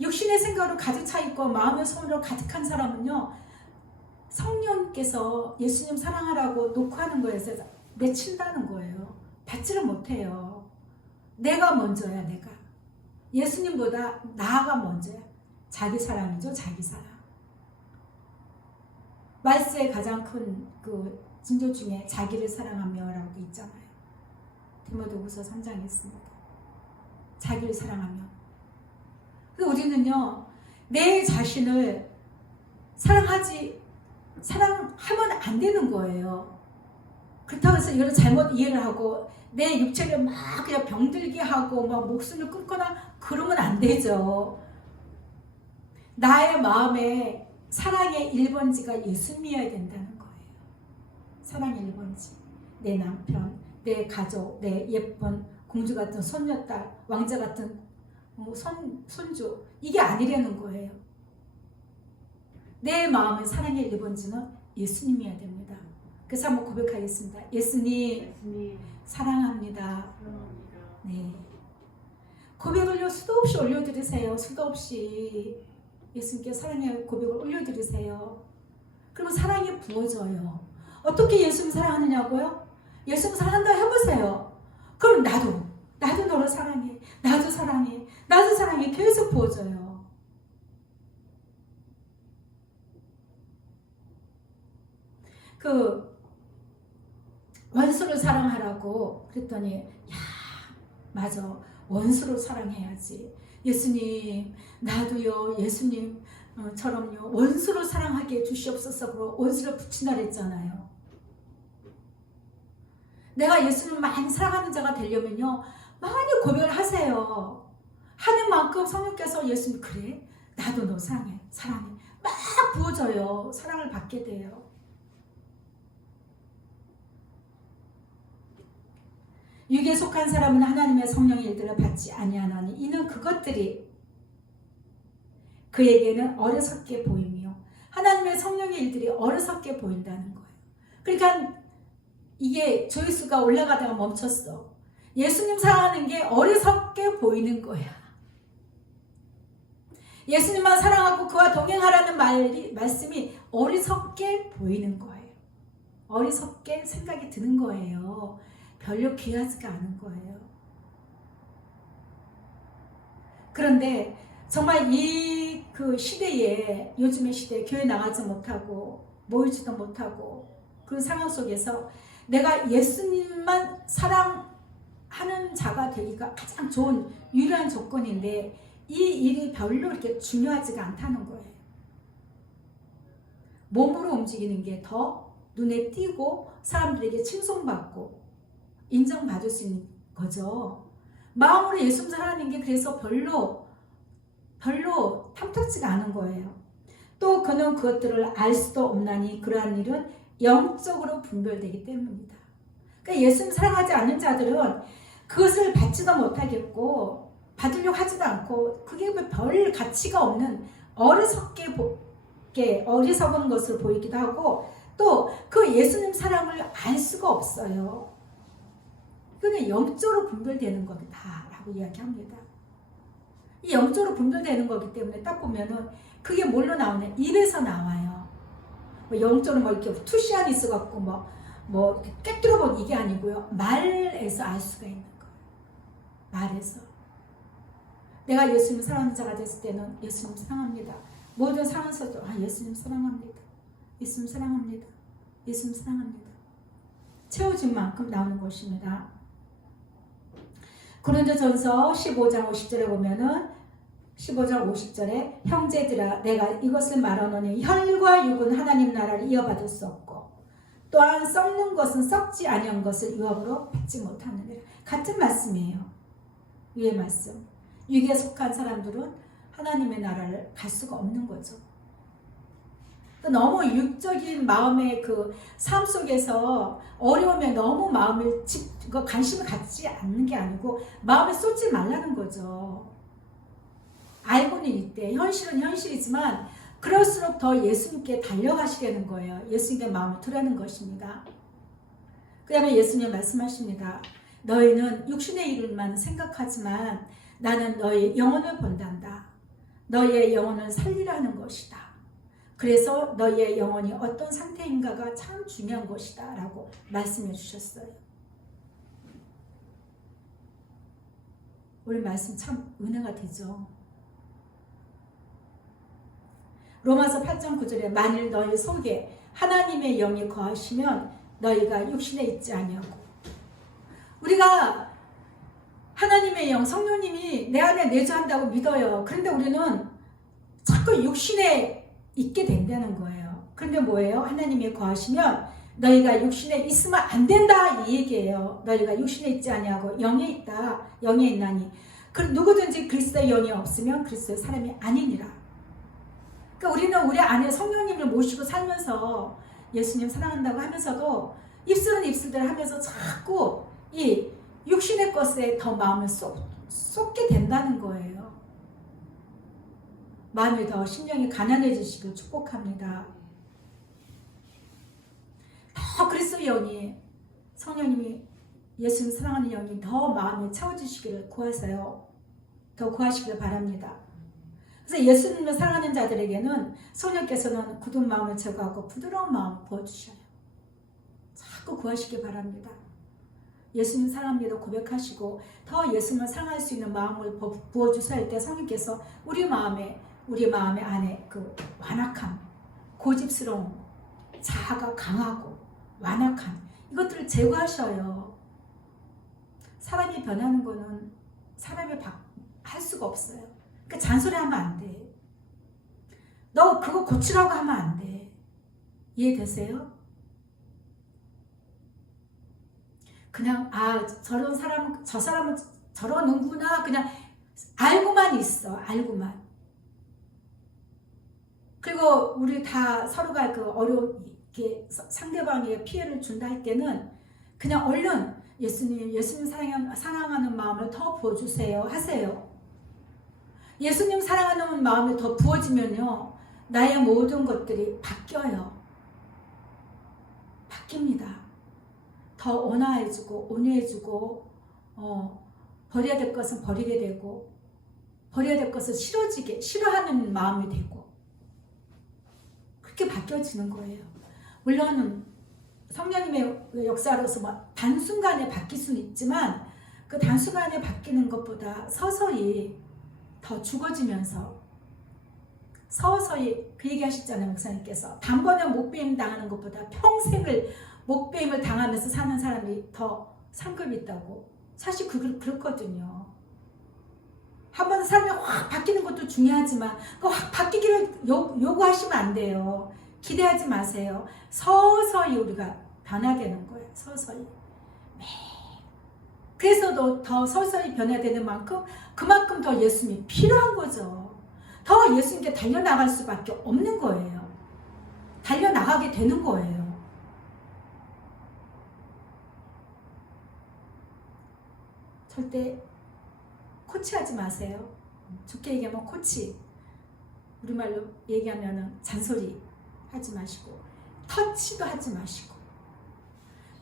육신의 생각으로 가득 차 있고 마음의 소원으로 가득한 사람은요, 성령께서 예수님 사랑하라고 녹화하는 거에서 내친다는 거예요. 받지를 못해요. 내가 먼저야. 내가 예수님보다 나가 먼저야. 자기 사랑이죠. 자기 사랑. 말세의 가장 큰 그 징조 중에 자기를 사랑하며 라고 있잖아요. 디모데후서 3장에 있습니다. 자기를 사랑하며. 우리는요, 내 자신을 사랑하면 안 되는 거예요. 그렇다고 해서 이걸 잘못 이해를 하고 내 육체를 막 그냥 병들게 하고 막 목숨을 끊거나 그러면 안 되죠. 나의 마음에 사랑의 1번지가 예수님이어야 된다는 거예요. 사랑의 1번지. 내 남편, 내 가족, 내 예쁜 공주 같은 손녀딸, 왕자 같은 손주, 이게 아니라는 거예요. 내 마음의 사랑의 1번지는 예수님이어야 됩니다. 그래서 한번 고백하겠습니다. 예수님 사랑합니다. 네. 고백을 수도 없이 올려드리세요. 수도 없이 예수님께 사랑의 고백을 올려드리세요. 그러면 사랑이 부어져요. 어떻게 예수님 사랑하느냐고요? 예수님 사랑한다 해보세요. 그럼 나도 너를 사랑해. 나도 사랑해. 계속 부어져요. 원수를 사랑하라고 그랬더니 맞아. 원수를 사랑해야지. 예수님, 나도요, 예수님처럼요, 원수를 사랑하게 해주시옵소서. 그러고 원수를 붙인다 그랬잖아요. 내가 예수님 많이 사랑하는 자가 되려면요, 많이 고백을 하세요. 하는 만큼 성령께서 예수님, 그래? 나도 너 사랑해. 막 부어져요. 사랑을 받게 돼요. 육에 속한 사람은 하나님의 성령의 일들을 받지 아니하나니 이는 그것들이 그에게는 어리석게 보이며 하나님의 성령의 일들이 어리석게 보인다는 거예요. 그러니까 이게 조회수가 올라가다가 멈췄어. 예수님 사랑하는 게 어리석게 보이는 거야. 예수님만 사랑하고 그와 동행하라는 말씀이 어리석게 보이는 거예요. 어리석게 생각이 드는 거예요. 별로 귀하지가 않은 거예요. 그런데 정말 그 시대에, 요즘의 시대에 교회 나가지 못하고 모이지도 못하고 그런 상황 속에서 내가 예수님만 사랑하는 자가 되기가 가장 좋은 유일한 조건인데 이 일이 별로 이렇게 중요하지가 않다는 거예요. 몸으로 움직이는 게 더 눈에 띄고 사람들에게 칭송받고 인정받을 수 있는 거죠. 마음으로 예수님 사랑하는 게 그래서 별로 탐탁지가 않은 거예요. 또 그는 그것들을 알 수도 없나니 그러한 일은 영적으로 분별되기 때문입니다. 그러니까 예수님 사랑하지 않는 자들은 그것을 받지도 못하겠고 받으려고 하지도 않고 그게 별 가치가 없는 어리석은 것을 보이기도 하고 또 그 예수님 사랑을 알 수가 없어요. 그는 영적으로 분별되는 겁니다라고 이야기합니다. 이 영적으로 분별되는 거기 때문에 딱 보면은 그게 뭘로 나오냐? 입에서 나와요. 뭐 영적으로 뭐 이렇게 투시안이 있어갖고 뭐 이렇게 깨뜨려본 이게 아니고요. 말에서 알 수가 있는 거예요. 말에서. 내가 예수님 사랑하는 자가 됐을 때는 예수님 사랑합니다. 모든 상황에서도 예수님 사랑합니다. 예수님 사랑합니다. 예수님 사랑합니다. 채워진 만큼 나오는 것입니다. 고린도전서 15장 50절에 보면은 15장 50절에 형제들아 내가 이것을 말하노니 혈과 육은 하나님 나라를 이어받을 수 없고 또한 썩는 것은 썩지 아니한 것을 유업으로 받지 못하느니라. 같은 말씀이에요. 위의 말씀. 육에 속한 사람들은 하나님의 나라를 갈 수가 없는 거죠. 너무 육적인 마음의 그 삶 속에서 어려움에 너무 마음을 관심을 갖지 않는 게 아니고 마음에 쏟지 말라는 거죠. 알고는 있대. 현실은 현실이지만 그럴수록 더 예수님께 달려가시려는 거예요. 예수님께 마음을 두라는 것입니다. 그 다음에 예수님 말씀하십니다. 너희는 육신의 일만 생각하지만 나는 너희 영혼을 본단다. 너희의 영혼을 살리라는 것이다. 그래서 너희의 영혼이 어떤 상태인가가 참 중요한 것이다 라고 말씀해 주셨어요. 우리 말씀 참 은혜가 되죠. 로마서 8장 9절에 만일 너희 속에 하나님의 영이 거하시면 너희가 육신에 있지 아니하고 우리가 하나님의 영 성령님이 내 안에 내주한다고 믿어요. 그런데 우리는 자꾸 육신에 있게 된다는 거예요. 그런데 뭐예요? 하나님이 거하시면 너희가 육신에 있으면 안 된다 이 얘기예요. 너희가 육신에 있지 아니하고 영에 있다. 영에 있나니 누구든지 그리스도의 영이 없으면 그리스도의 사람이 아니니라. 그러니까 우리는 우리 안에 성령님을 모시고 살면서 예수님 사랑한다고 하면서도 입술은 입술대로 하면서 자꾸 이 육신의 것에 더 마음을 쏟게 된다는 거예요. 마음이 더 심령이 가난해지시길 축복합니다. 더 그리스도의 영이 성령님이 예수님 사랑하는 영이 더 마음에 채워지시기를 구하세요. 더 구하시길 바랍니다. 그래서 예수님을 사랑하는 자들에게는 성령께서는 굳은 마음을 제거하고 부드러운 마음을 부어주셔요. 자꾸 구하시길 바랍니다. 예수님 사랑합니다 고백하시고 더 예수님을 사랑할 수 있는 마음을 부어주셔야 할 때 성령께서 우리 마음의 안에 그 완악함, 고집스러움, 자아가 강하고 완악함 이것들을 제거하셔요. 사람이 변하는 거는 사람이 할 수가 없어요. 그러니까 잔소리하면 안 돼. 너 그거 고치라고 하면 안 돼. 이해되세요? 그냥 저런 사람은 저 사람은 저러는구나 그냥 알고만 있어. 알고만. 그리고 우리 다 서로가 그 이렇게 상대방에게 피해를 준다 할 때는 그냥 얼른 예수님 사랑하는 마음을 더 부어주세요 하세요. 예수님 사랑하는 마음이 더 부어지면요 나의 모든 것들이 바뀌어요. 바뀝니다. 더 온화해지고 온유해지고 버려야 될 것은 버리게 되고 버려야 될 것은 싫어하는 마음이 되고 그렇게 바뀌어지는 거예요. 물론 성령님의 역사로서 단순간에 바뀔 수는 있지만 그 단순간에 바뀌는 것보다 서서히 더 죽어지면서 서서히 그 얘기 하셨잖아요. 목사님께서 단번에 목배임 당하는 것보다 평생을 목배임을 당하면서 사는 사람이 더 상급이 있다고. 사실 그렇거든요. 한 번 사람이 확 바뀌는 것도 중요하지만 그 확 바뀌기를 요구하시면 안 돼요. 기대하지 마세요. 서서히 우리가 변화되는 거예요. 서서히. 그래서 더 서서히 변화되는 만큼 그만큼 더 예수님이 필요한 거죠. 더 예수님께 달려나갈 수밖에 없는 거예요. 달려나가게 되는 거예요. 절대 코치하지 마세요. 좋게 얘기하면 코치, 우리말로 얘기하면 잔소리 하지 마시고 터치도 하지 마시고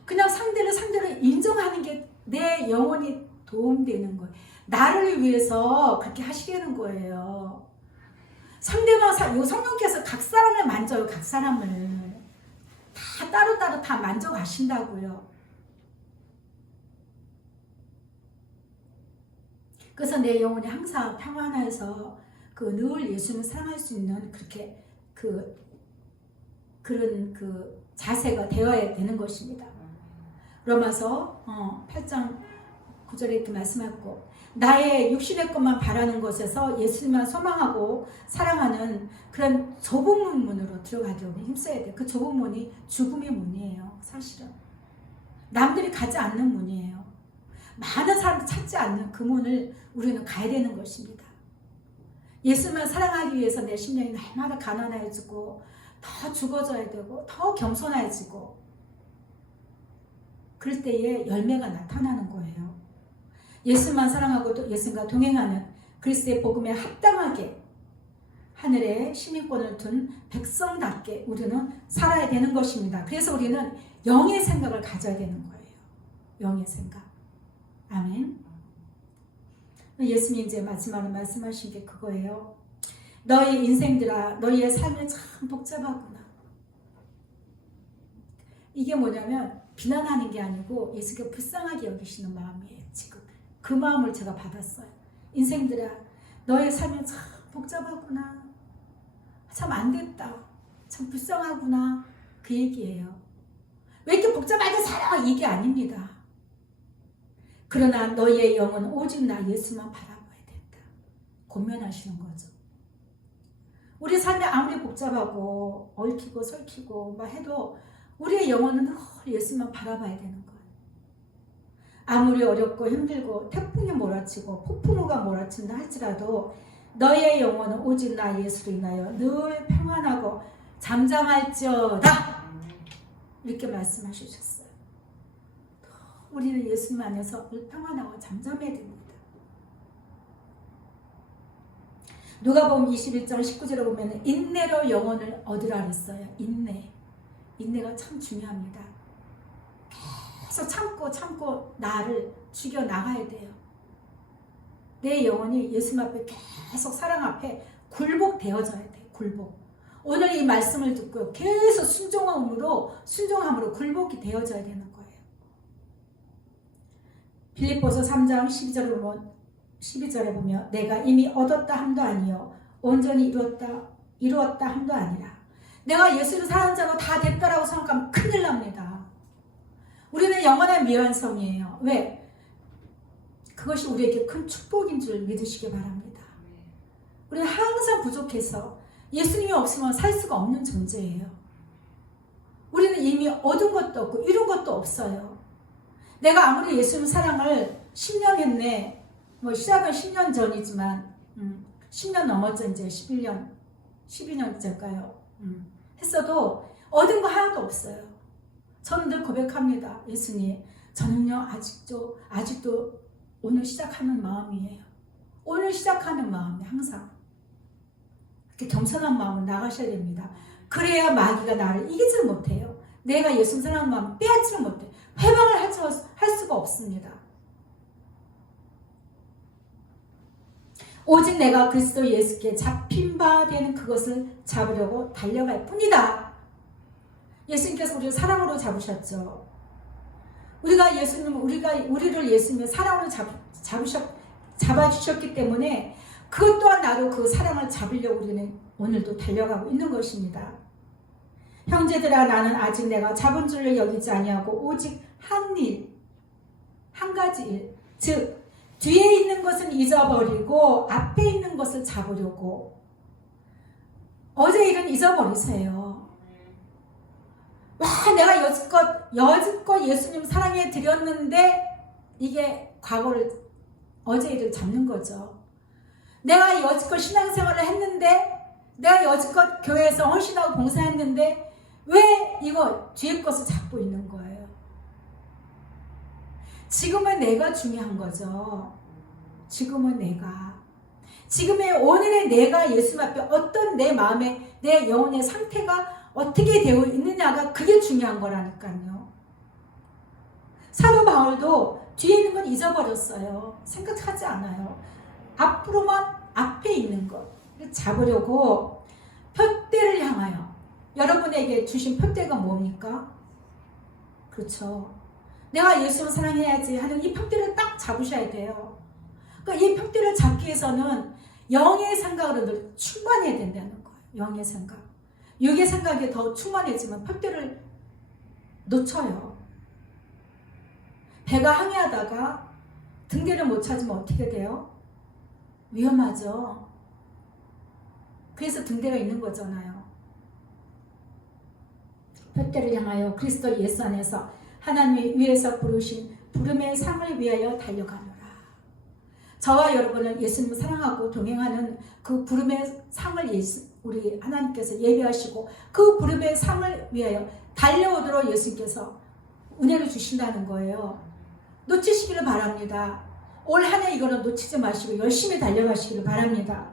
그냥 상대를 인정하는 게 내 영혼이 도움되는 거예요. 나를 위해서 그렇게 하시려는 거예요. 상대방, 성령께서 각 사람을 만져요. 각 사람을 다 따로따로 다 만져가신다고요. 그래서 내 영혼이 항상 평안해서 늘 예수님을 사랑할 수 있는 그런 자세가 되어야 되는 것입니다. 로마서 8장 9절에 이렇게 말씀하고 나의 육신의 것만 바라는 것에서 예수님만 소망하고 사랑하는 그런 좁은 문으로 들어가려고 힘써야 돼요. 그 좁은 문이 죽음의 문이에요. 사실은 남들이 가지 않는 문이에요. 많은 사람들이 찾지 않는 그 문을 우리는 가야 되는 것입니다. 예수만 사랑하기 위해서 내 심령이 날마다 가난해지고 더 죽어져야 되고 더 겸손해지고 그럴 때에 열매가 나타나는 거예요. 예수만 사랑하고 또 예수님과 동행하는 그리스도의 복음에 합당하게 하늘에 시민권을 둔 백성답게 우리는 살아야 되는 것입니다. 그래서 우리는 영의 생각을 가져야 되는 거예요. 영의 생각. 아멘. 예수님이 이제 마지막으로 말씀하신 게 그거예요. 너희 인생들아, 너희의 삶이 참 복잡하구나. 이게 뭐냐면 비난하는 게 아니고 예수가 불쌍하게 여기시는 마음이에요. 지금 그 마음을 제가 받았어요. 인생들아, 너의 삶이 참 복잡하구나. 참 안됐다. 참 불쌍하구나. 그 얘기예요. 왜 이렇게 복잡하게 살아? 이게 아닙니다. 그러나 너희의 영은 오직 나 예수만 바라봐야 된다. 고면하시는 거죠. 우리 삶이 아무리 복잡하고 얽히고 설키고 막 해도 우리의 영혼은 예수만 바라봐야 되는 거예요. 아무리 어렵고 힘들고 태풍이 몰아치고 폭풍우가 몰아친다 할지라도 너의 영혼은 오직 나 예수로 인하여 늘 평안하고 잠잠할지어다. 이렇게 말씀하셨어요. 우리는 예수님 안에서 늘 평안하고 잠잠해야 됩니다. 누가복음 21장 19절에 보면 인내로 영혼을 얻으라 그랬어요. 인내가 참 중요합니다. 계속 참고 나를 죽여나가야 돼요. 내 영혼이 예수님 앞에 계속 사랑 앞에 굴복되어져야 돼요. 굴복. 오늘 이 말씀을 듣고 계속 순종함으로 굴복이 되어져야 되는 거예요. 빌립보서 3장 12절에 보면 내가 이미 얻었다 함도 아니요 온전히 이루었다 함도 아니라 내가 예수를 사랑하는 자로 다 됐다라고 생각하면 큰일 납니다. 우리는 영원한 미완성이에요. 왜? 그것이 우리에게 큰 축복인 줄 믿으시기 바랍니다. 우리는 항상 부족해서 예수님이 없으면 살 수가 없는 존재예요. 우리는 이미 얻은 것도 없고 이룬 것도 없어요. 내가 아무리 예수님 사랑을 10년 했네. 시작은 10년 전이지만 10년 넘었죠. 이제 12년째일까요? 했어도 얻은 거 하나도 없어요. 저는 늘 고백합니다. 예수님, 저는요 아직도 오늘 시작하는 마음이에요. 오늘 시작하는 마음이 항상 이렇게 겸손한 마음으로 나가셔야 됩니다. 그래야 마귀가 나를 이기질 못해요. 내가 예수님 사랑하는 마음 빼앗지를 못해요. 회방을 할 수가 없습니다. 오직 내가 그리스도 예수께 잡힌 바 되는 그것을 잡으려고 달려갈 뿐이다. 예수님께서 우리를 사랑으로 잡으셨죠. 우리를 예수님의 사랑으로 잡아주셨기 때문에 그것 또한 나도 그 사랑을 잡으려고 우리는 오늘도 달려가고 있는 것입니다. 형제들아, 나는 아직 내가 잡은 줄을 여기지 아니하고 오직 한 가지 일, 즉 뒤에 있는 것은 잊어버리고 앞에 있는 것을 잡으려고. 어제 일은 잊어버리세요. 내가 여지껏 예수님 사랑해 드렸는데 이게 과거를 어제 일을 잡는 거죠. 내가 여지껏 신앙생활을 했는데, 내가 여지껏 교회에서 헌신하고 봉사했는데 왜 이거 뒤에 것을 잡고 있는 거예요? 지금은 내가 중요한 거죠. 지금은 내가. 지금의 오늘의 내가 예수 앞에 어떤 내 마음의 내 영혼의 상태가 어떻게 되어 있느냐가 그게 중요한 거라니까요. 사도 바울도 뒤에 있는 건 잊어버렸어요. 생각하지 않아요. 앞으로만 앞에 있는 것 잡으려고 표대를 향하여. 여러분에게 주신 표대가 뭡니까? 그렇죠. 내가 예수를 사랑해야지 하는 이 표대를 딱 잡으셔야 돼요. 그러니까 이 표대를 잡기 위해서는 영의 생각으로 늘 충만해야 된다는 거예요. 영의 생각. 육의 생각이 더 충만해지면 표대를 놓쳐요. 배가 항해하다가 등대를 못 찾으면 어떻게 돼요? 위험하죠. 그래서 등대가 있는 거잖아요. 표대를 향하여 그리스도 예수 안에서 하나님이 위에서 부르신 부름의 상을 위하여 달려가노라. 저와 여러분은 예수님을 사랑하고 동행하는 그 부름의 상을 우리 하나님께서 예비하시고 그 부름의 상을 위하여 달려오도록 예수님께서 은혜를 주신다는 거예요. 놓치시기를 바랍니다. 올 한 해 이거는 놓치지 마시고 열심히 달려가시기를 바랍니다.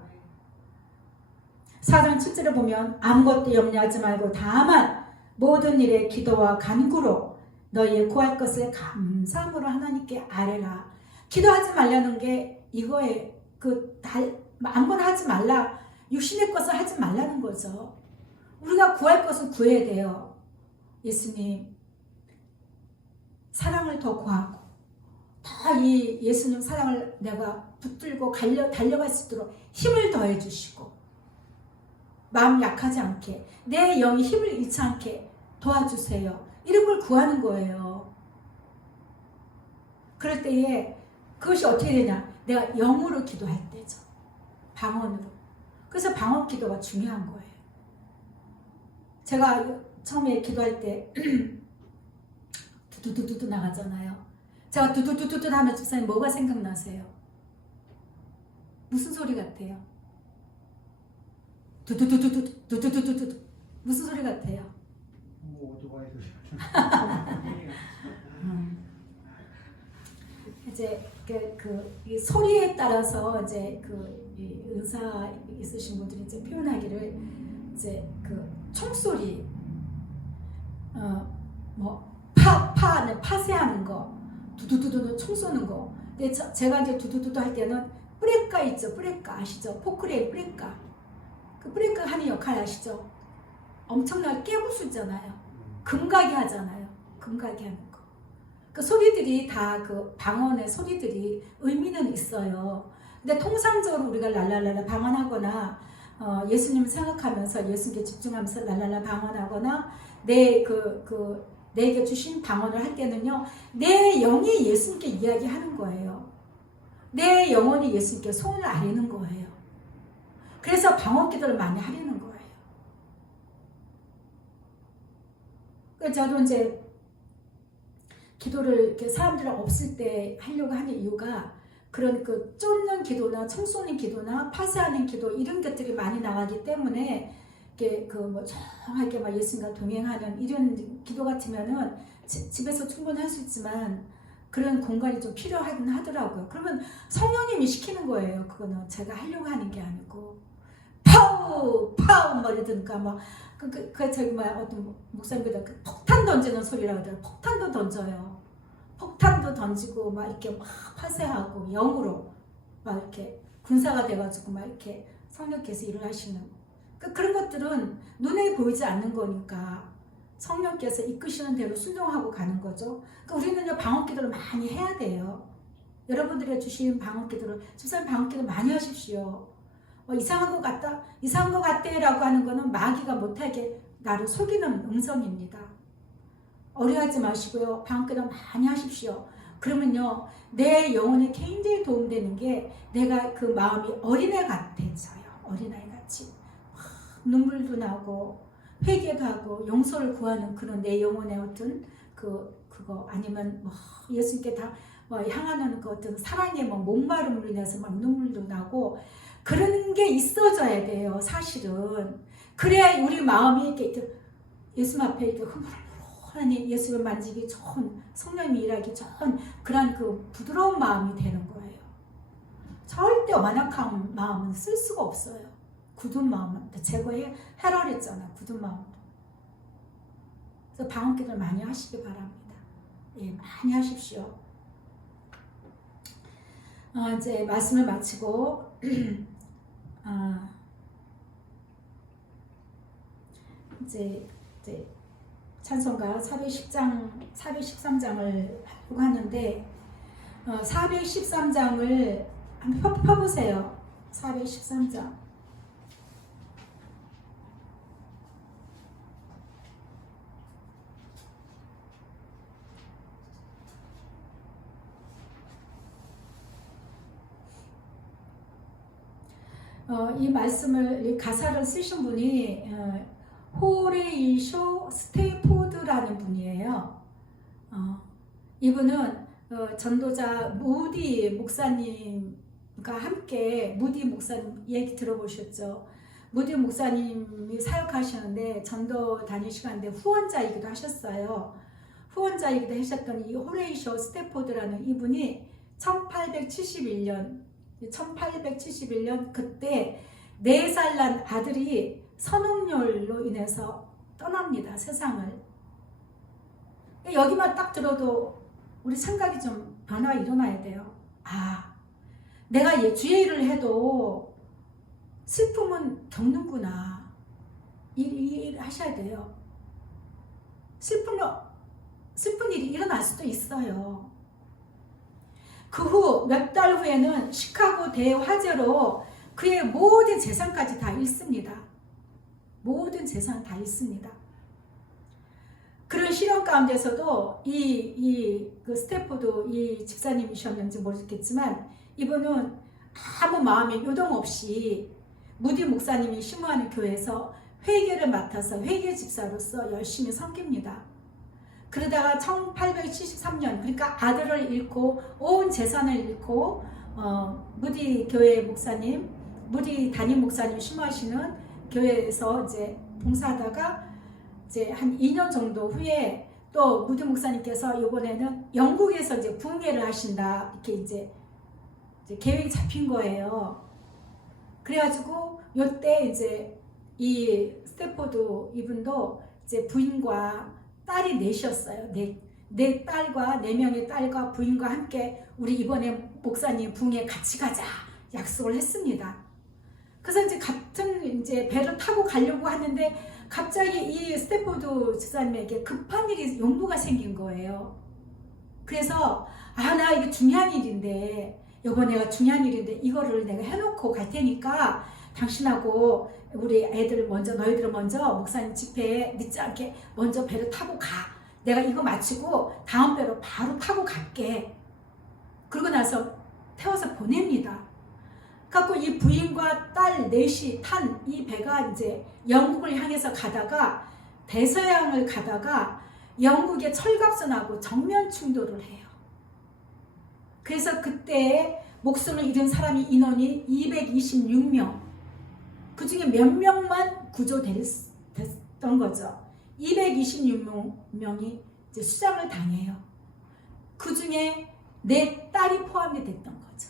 4장 7절을 보면 아무것도 염려하지 말고 다만 모든 일에 기도와 간구로 너희의 구할 것을 감사함으로 하나님께 아뢰라. 기도하지 말라는 게 이거에 아무거나 하지 말라. 육신의 것을 하지 말라는 거죠. 우리가 구할 것은 구해야 돼요. 예수님 사랑을 더 구하고 더 이 예수님 사랑을 내가 붙들고 달려갈 수 있도록 힘을 더해 주시고 마음 약하지 않게 내 영이 힘을 잃지 않게 도와주세요. 이런 걸 구하는 거예요. 그럴 때에 그것이 어떻게 되냐? 내가 영으로 기도할 때죠. 방언으로. 그래서 방언 기도가 중요한 거예요. 제가 처음에 기도할 때 두두두두 나가잖아요. 제가 두두두두 하면 집사님 뭐가 생각나세요? 무슨 소리 같아요? 두두두두두 무슨 소리 같아요? 오토바이 소리. 이제 이 소리에 따라서 이제 이 의사 있으신 분들이 이제 표현하기를 이제 총소리, 파쇄하는 거, 두두두두 총 쏘는 거. 근데 제가 이제 두두두두 할 때는 뿌레까 있죠, 뿌레까 아시죠? 포크레인 뿌레까. 그 뿌레까 하는 역할 아시죠? 엄청나게 깨부수잖아요. 금가게 하잖아요. 금가게 하는 거. 그 소리들이 다 방언의 소리들이 의미는 있어요. 근데 통상적으로 우리가 랄랄랄라 방언하거나 예수님을 생각하면서 예수님께 집중하면서 랄랄라 방언하거나 내게 주신 방언을 할 때는요, 내 영이 예수님께 이야기하는 거예요. 내 영혼이 예수님께 소원을 아뢰는 거예요. 그래서 방언 기도를 많이 하려는 거예요. 그래서 저도 이제 기도를 이렇게 사람들 없을 때 하려고 하는 이유가 그런 쫓는 기도나 총 쏘는 기도나 파쇄하는 기도 이런 것들이 많이 나가기 때문에 이렇게 조용하게 막 예수님과 동행하는 이런 기도 같으면은 집에서 충분히 할 수 있지만 그런 공간이 좀 필요하긴 하더라고요. 그러면 성령님이 시키는 거예요. 그거는 제가 하려고 하는 게 아니고 파우 말이든가 어떤 목사님보다 폭탄 던지는 소리라고 하더라고요. 폭탄도 던져요. 폭탄도 던지고 막 이렇게 막 파쇄하고 영으로 막 이렇게 군사가 돼가지고 막 이렇게 성령께서 일을 하시는 그런 것들은 눈에 보이지 않는 거니까 성령께서 이끄시는 대로 순종하고 가는 거죠. 그러니까 우리는요 방언 기도를 많이 해야 돼요. 여러분들이 주신 방언 기도를 집사님 방언 기도 많이 하십시오. 이상한 것 같대라고 하는 거는 마귀가 못하게 나를 속이는 음성입니다. 어려워하지 마시고요. 방언 기도 많이 하십시오. 그러면요 내 영혼에 굉장히 도움되는 게 내가 그 마음이 어린애 같아져요. 어린아이 같이 눈물도 나고 회개도 하고 용서를 구하는 그런 내 영혼의 어떤 그거 아니면 예수님께 다 향하는 그 어떤 사랑의 목마름으로 인해서 막 눈물도 나고 그런 게 있어져야 돼요, 사실은. 그래야 우리 마음이 이렇게 예수 앞에 이렇게 흐물흐물하니 예수를 만지기 좋은, 성령님이 일하기 좋은 그런 그 부드러운 마음이 되는 거예요. 절대 완악한 마음은 쓸 수가 없어요. 굳은 마음은 제거해 해라랬잖아, 굳은 마음. 그래서 방언기도를 많이 하시기 바랍니다. 예, 많이 하십시오. 이제 말씀을 마치고 이제 찬송가 413장을 하려고 하는데 413장을 한번 펴보세요. 413장. 이 말씀을, 이 가사를 쓰신 분이 호레이쇼 스테이포드라는 분이에요. 이분은 전도자 무디 목사님과 함께, 무디 목사님 얘기 들어보셨죠? 무디 목사님이 사역하시는데 전도 다니시는데 후원자이기도 하셨어요. 후원자이기도 하셨던 이 호레이쇼 스테이포드라는 이분이 1871년 그때 4살 난 아들이 선홍열로 인해서 떠납니다, 세상을. 여기만 딱 들어도 우리 생각이 좀 변화가 일어나야 돼요. 내가 주의 일을 해도 슬픔은 겪는구나. 일 하셔야 돼요. 슬픈 일이 일어날 수도 있어요. 그 후 몇 달 후에는 시카고 대화재로 그의 모든 재산까지 다 잃습니다. 모든 재산 다 잃습니다. 그런 시련 가운데서도 그 스태포드 이 집사님이셨는지 모르겠지만 이분은 아무 마음의 요동 없이 무디 목사님이 심무하는 교회에서 회계를 맡아서 회계 집사로서 열심히 섬깁니다. 그러다가 1873년, 그러니까 아들을 잃고 온 재산을 잃고 무디 교회 목사님, 무디 담임 목사님 심무하시는 교회에서 이제 봉사하다가 이제 한 2년 정도 후에 또 무디 목사님께서 이번에는 영국에서 이제 부흥회를 하신다, 이렇게 이제 계획이 잡힌 거예요. 그래가지고 요때 이제 이 스태포드 이분도 이제 부인과 딸이 넷이었어요. 네 딸과 4명의 딸과 부인과 함께 우리 이번에 목사님 부흥회 같이 가자 약속을 했습니다. 그래서 이제 같은 이제 배를 타고 가려고 하는데 갑자기 이 스태포드 집사님에게 급한 일이 용부가 생긴 거예요. 그래서 나 이게 중요한 일인데, 이번에가 중요한 일인데 이거를 내가 해놓고 갈 테니까 당신하고 우리 애들 먼저, 너희들 먼저 목사님 집회에 늦지 않게 먼저 배를 타고 가. 내가 이거 마치고 다음 배로 바로 타고 갈게. 그러고 나서 태워서 보냅니다. 갖고 이 부인과 딸 넷이 탄 이 배가 이제 영국을 향해서 가다가 대서양을 가다가 영국의 철갑선하고 정면 충돌을 해요. 그래서 그때 목숨을 잃은 사람이 인원이 226명. 그 중에 몇 명만 구조됐던 거죠. 226명이 이제 수장을 당해요. 그 중에 내 딸이 포함이 됐던 거죠.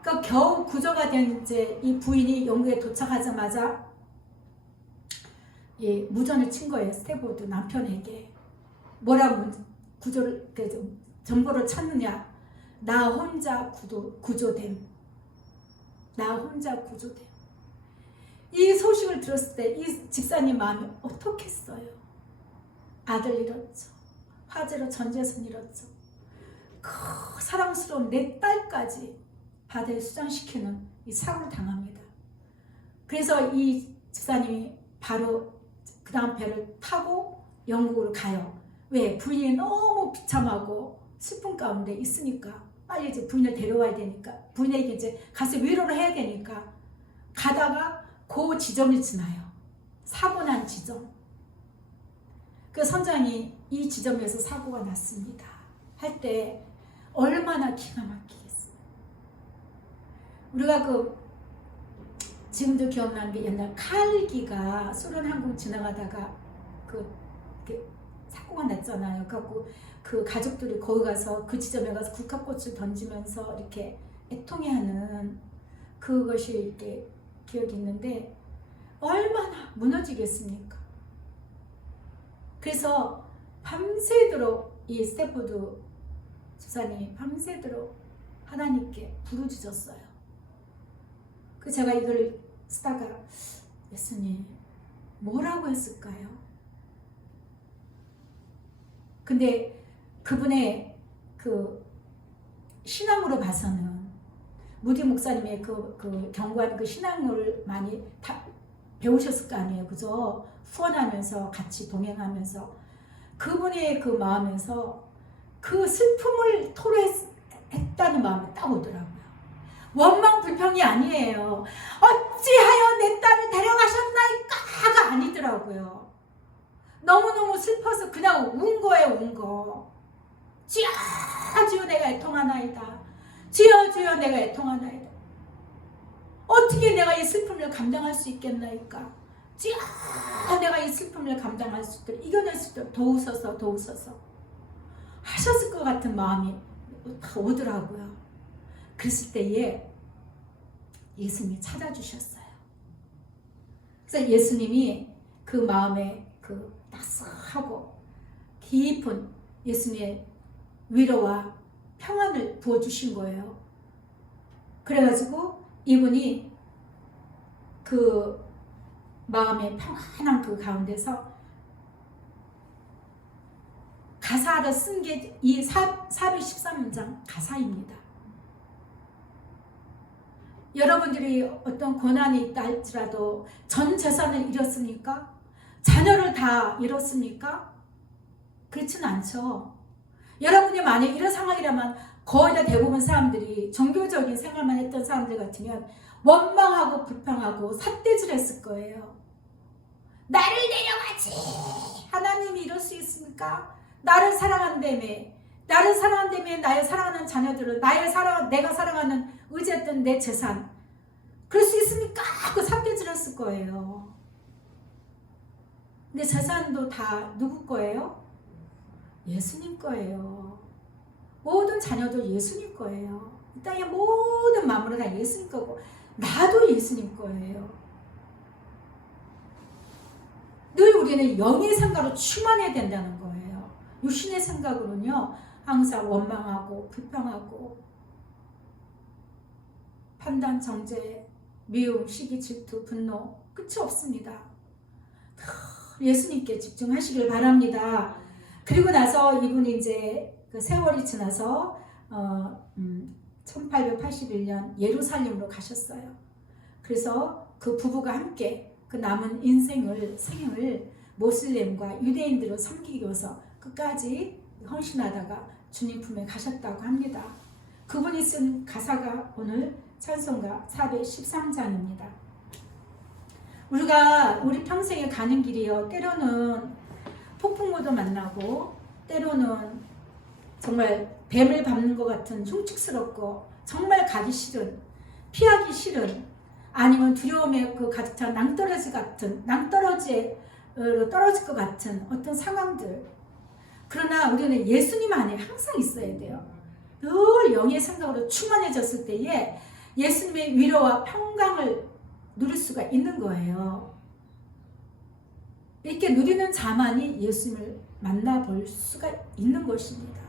그러니까 겨우 구조가 된 이제 이 부인이 영국에 도착하자마자 무전을 친 거예요. 스태포드 남편에게. 뭐라고 정보를 찾느냐. 나 혼자 구조됨. 나 혼자 구조됨. 이 소식을 들었을 때 이 집사님 마음이 어떻겠어요? 아들 잃었죠. 화재로 전 재산 잃었죠. 그 사랑스러운 내 딸까지 바다에 수장시키는 이 사고를 당합니다. 그래서 이 집사님이 바로 그 다음 배를 타고 영국으로 가요. 왜? 부인이 너무 비참하고 슬픔 가운데 있으니까 빨리 이제 부인을 데려와야 되니까, 부인에게 이제 가서 위로를 해야 되니까 가다가 그 지점을 지나요. 사고 난 지점. 그 선장이 이 지점에서 사고가 났습니다 할 때 얼마나 기가 막히겠어요. 우리가 지금도 기억나는 게 옛날 칼기가 소련 항공 지나가다가 이렇게 사고가 났잖아요. 그래갖고 그 가족들이 거기 가서 그 지점에 가서 국화꽃을 던지면서 이렇게 애통해하는 그것이 이렇게 기억이 있는데 얼마나 무너지겠습니까? 그래서 밤새도록 이 스태포드 집사님이 밤새도록 하나님께 부르짖었어요. 제가 이걸 쓰다가 예수님 뭐라고 했을까요? 근데 그분의 신앙으로 봐서는 무디 목사님의 경고한 신앙을 많이 다 배우셨을 거 아니에요. 그죠? 후원하면서 같이 동행하면서 그분의 마음에서 슬픔을 토로했다는 마음이 딱 오더라고요. 원망 불평이 아니에요. 어찌하여 내 딸을 데려가셨나이까가 아니더라고요. 너무너무 슬퍼서 그냥 운 거예요. 운 거. 주여 주여 내가 애통하나이다. 주여 주여 내가 애통하나이다. 어떻게 내가 이 슬픔을 감당할 수 있겠나이까. 주여 내가 이 슬픔을 감당할 수 있도록 이겨낼 수 있도록 도우소서 하셨을 것 같은 마음이 다 오더라고요. 그랬을 때에 예수님이 찾아주셨어요. 그래서 예수님이 그 마음에 따스하고 깊은 예수님의 위로와 평안을 부어주신 거예요. 그래가지고 이분이 마음의 평안한 가운데서 가사를 쓴 게 이 413장 가사입니다. 여러분들이 어떤 고난이 있다 할지라도 전 재산을 잃었습니까? 자녀를 다 잃었습니까? 그렇지는 않죠. 여러분이 만약 이런 상황이라면 거의 다 대부분 사람들이 종교적인 생활만 했던 사람들 같으면 원망하고 불평하고 삿대질했을 거예요. 나를 데려가지! 하나님이 이럴 수 있습니까? 나를 사랑한다며 나의 사랑하는 자녀들을 내가 사랑하는 의지했던 내 재산 그럴 수 있습니까? 하고 삿대질했을 거예요. 근데 재산도 다 누구 거예요? 예수님 거예요. 모든 자녀도 예수님 거예요. 이 땅의 모든 만물은 다 예수님 거고 나도 예수님 거예요. 늘 우리는 영의 생각으로 충만해야 된다는 거예요. 육신의 생각으로는요 항상 원망하고 불평하고 판단, 정죄, 미움, 시기, 질투, 분노 끝이 없습니다. 예수님께 집중하시길 바랍니다. 그리고 나서 이분이 이제 세월이 지나서 1881년 예루살렘으로 가셨어요. 그래서 그 부부가 함께 남은 생을 모슬렘과 유대인들을 섬기기 위해서 끝까지 헌신하다가 주님 품에 가셨다고 합니다. 그분이 쓴 가사가 오늘 찬송가 413장입니다. 우리 평생에 가는 길이요. 때로는 폭풍우도 만나고 때로는 정말 뱀을 밟는 것 같은 흉측스럽고 정말 가기 싫은 피하기 싫은 아니면 두려움에 가득 찬 낭떠러지로 떨어질 것 같은 어떤 상황들 그러나 우리는 예수님 안에 항상 있어야 돼요. 늘 영의 생각으로 충만해졌을 때에 예수님의 위로와 평강을 누릴 수가 있는 거예요. 이렇게 누리는 자만이 예수님을 만나볼 수가 있는 것입니다.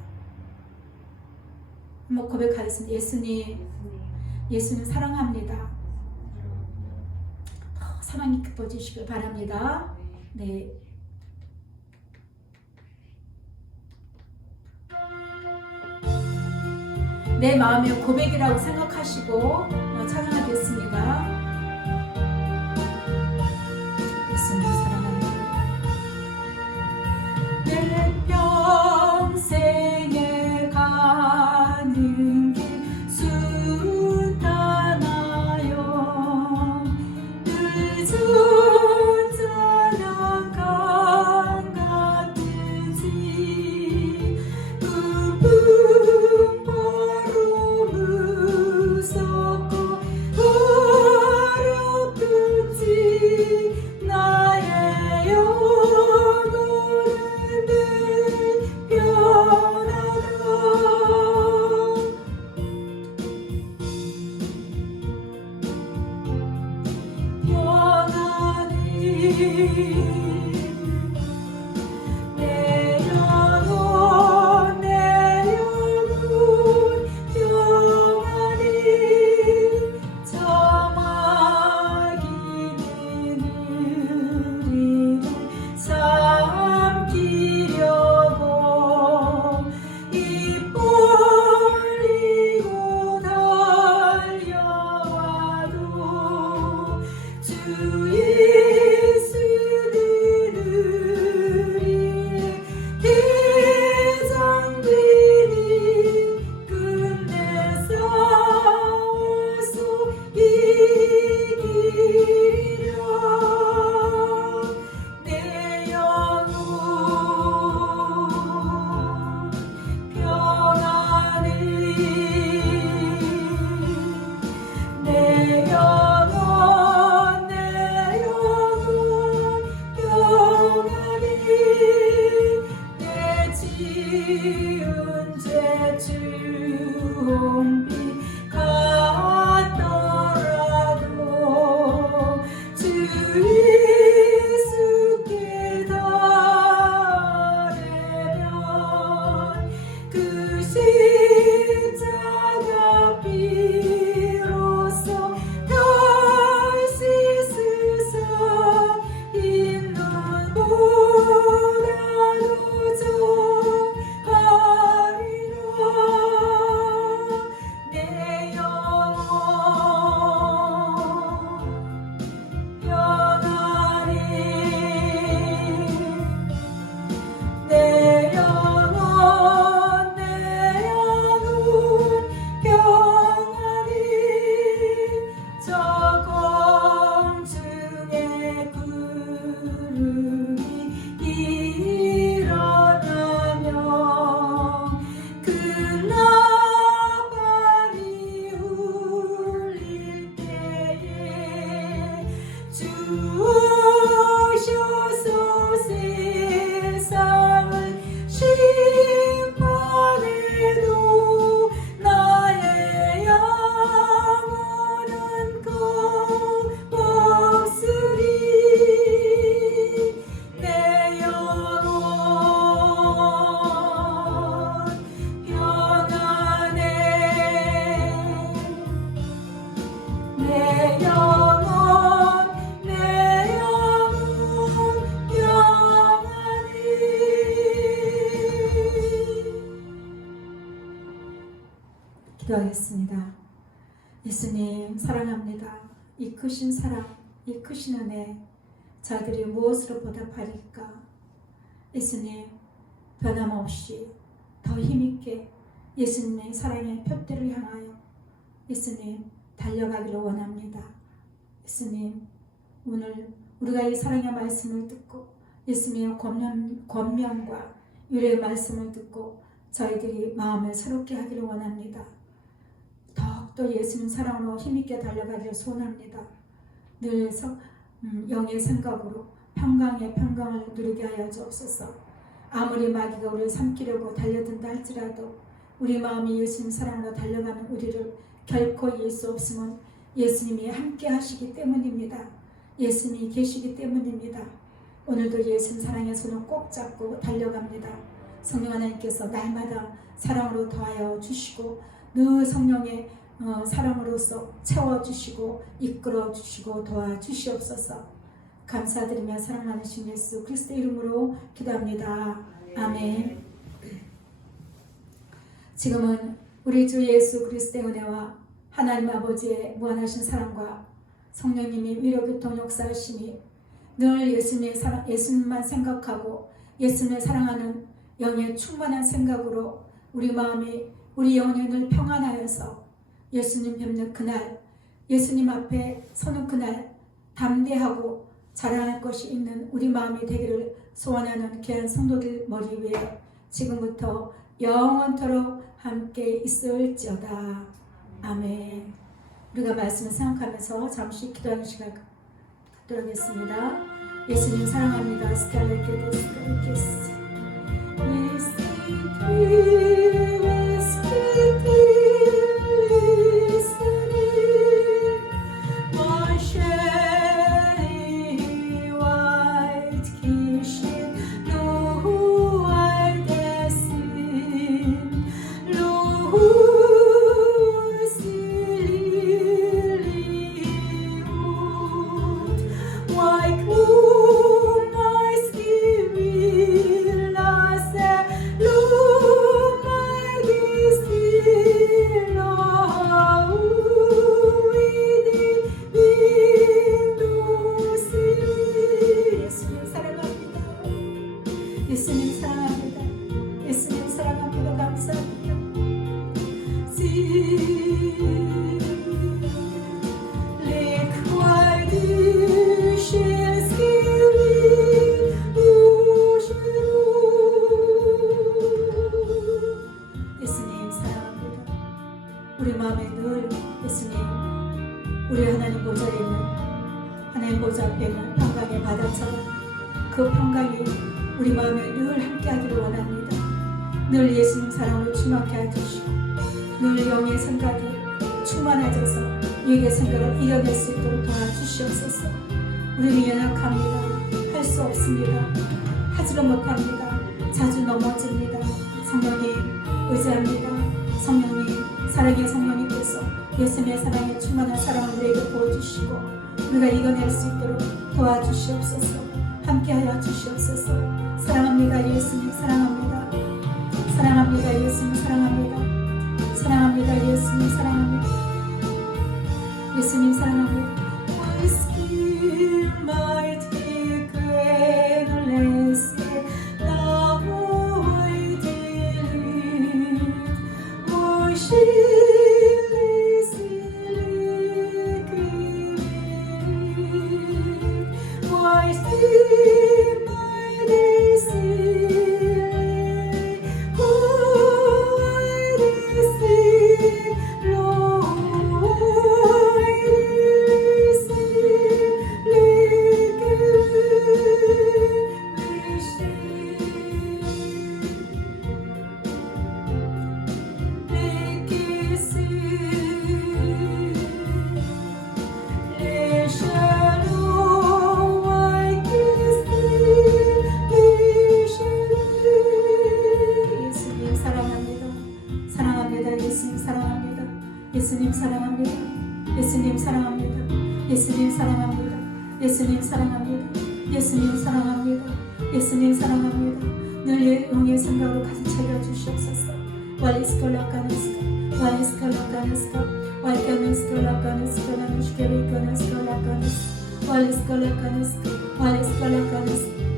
한번 고백하겠습니다. 예수님 사랑합니다. 사랑이 깊어지시길 바랍니다. 네. 내 마음의 고백이라고 생각하시고 찬양하겠습니다. 예수님 사랑합니다. 내 평생에 가는 길 순탄하여 늦은 저녁 강 같으지 그 무섭고 기도하겠습니다. 예수님 사랑합니다. 이 크신 사랑, 이 크신 은혜 저희들이 무엇으로 보답하리까? 예수님 변함없이 더 힘있게 예수님의 사랑의 표대를 향하여 예수님 달려가기를 원합니다. 예수님 오늘 우리가 이 사랑의 말씀을 듣고 예수님의 권면과 유래의 말씀을 듣고 저희들이 마음을 새롭게 하기를 원합니다. 더욱더 예수님 사랑으로 힘있게 달려가기를 소원합니다. 늘 영의 생각으로 평강의 평강을 누리게 하여 주옵소서. 아무리 마귀가 우리를 삼키려고 달려든다 할지라도 우리 마음이 예수님 사랑으로 달려가는 우리를 결코 이길 수 없음은 예수님이 함께 하시기 때문입니다. 예수님이 계시기 때문입니다. 오늘도 예수님 사랑의 손을 꼭 잡고 달려갑니다. 성령 하나님께서 날마다 사랑으로 더하여 주시고 늘 성령의 사랑으로서 채워주시고 이끌어주시고 도와주시옵소서. 감사드리며 사랑 많으신 예수 그리스도 이름으로 기도합니다. 아멘. 지금은 우리 주 예수 그리스도의 은혜와 하나님 아버지의 무한하신 사랑과 성령님이 위로교통 역사하심이 늘 예수님만 생각하고 예수님을 사랑하는 영의 충만한 생각으로 우리 마음이 우리 영혼이 늘 평안하여서 예수님 뵙는 그날 예수님 앞에 서는 그날 담대하고 자랑할 것이 있는 우리 마음이 되기를 소원하는 귀한 성도들 머리 위에 지금부터 영원토록 함께 있을지어다. 아멘. 우리가 말씀을 생각하면서 잠시 기도하는 시간 갖도록 하겠습니다. 예수님 사랑합니다. 스텔레케데스카리케스 우리 마음에 늘 예수님 우리 하나님 보좌에 있는 하나님 보좌 앞에 있는 평강의 바다처럼 그 평강이 우리 마음에 늘 함께하기를 원합니다. 늘 예수님 사랑으로 충만케 해주시고 늘 영의 생각이 충만해져서 육의 생각을 이겨낼 수 있도록 도와주시옵소서. 우리는 연약합니다. 할 수 없습니다. 하지도 못합니다. 자주 넘어집니다. 성령님 의지합니다. 성령님 사랑의 성령님께서 예수님의 사랑에 충만한 사랑을 우리에게 보여주시고 우리가 이겨낼 수 있도록 도와주시옵소서. 함께하여 주시옵소서. 사랑합니다. 예수님 사랑합니다. 사랑합니다. 예수님 사랑합니다. 사랑합니다. 예수님 사랑합니다. 예수님 사랑합니다. My skin might be grainless, now I believe. My shield is green. My sin, my disease, oh, I receive, Lord. 예수님 사랑합니다. 예수님 사랑합니다. 예수님 사랑합니다. 예수님 사랑합니다. 예수님 사랑합니다. 예수님 사랑합니다. 늘 영의 생각으로 가득 채워 주시옵소서. 왈리스콜라카네스카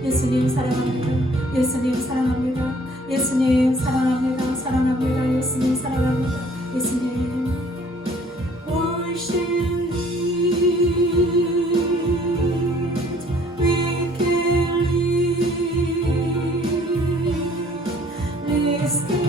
예수님 사랑합니다. 예수님 사랑합니다. 예수님 사랑합니다. 사랑합니다. 예수님 사랑합니다. 예수님 Worship Him, we can live.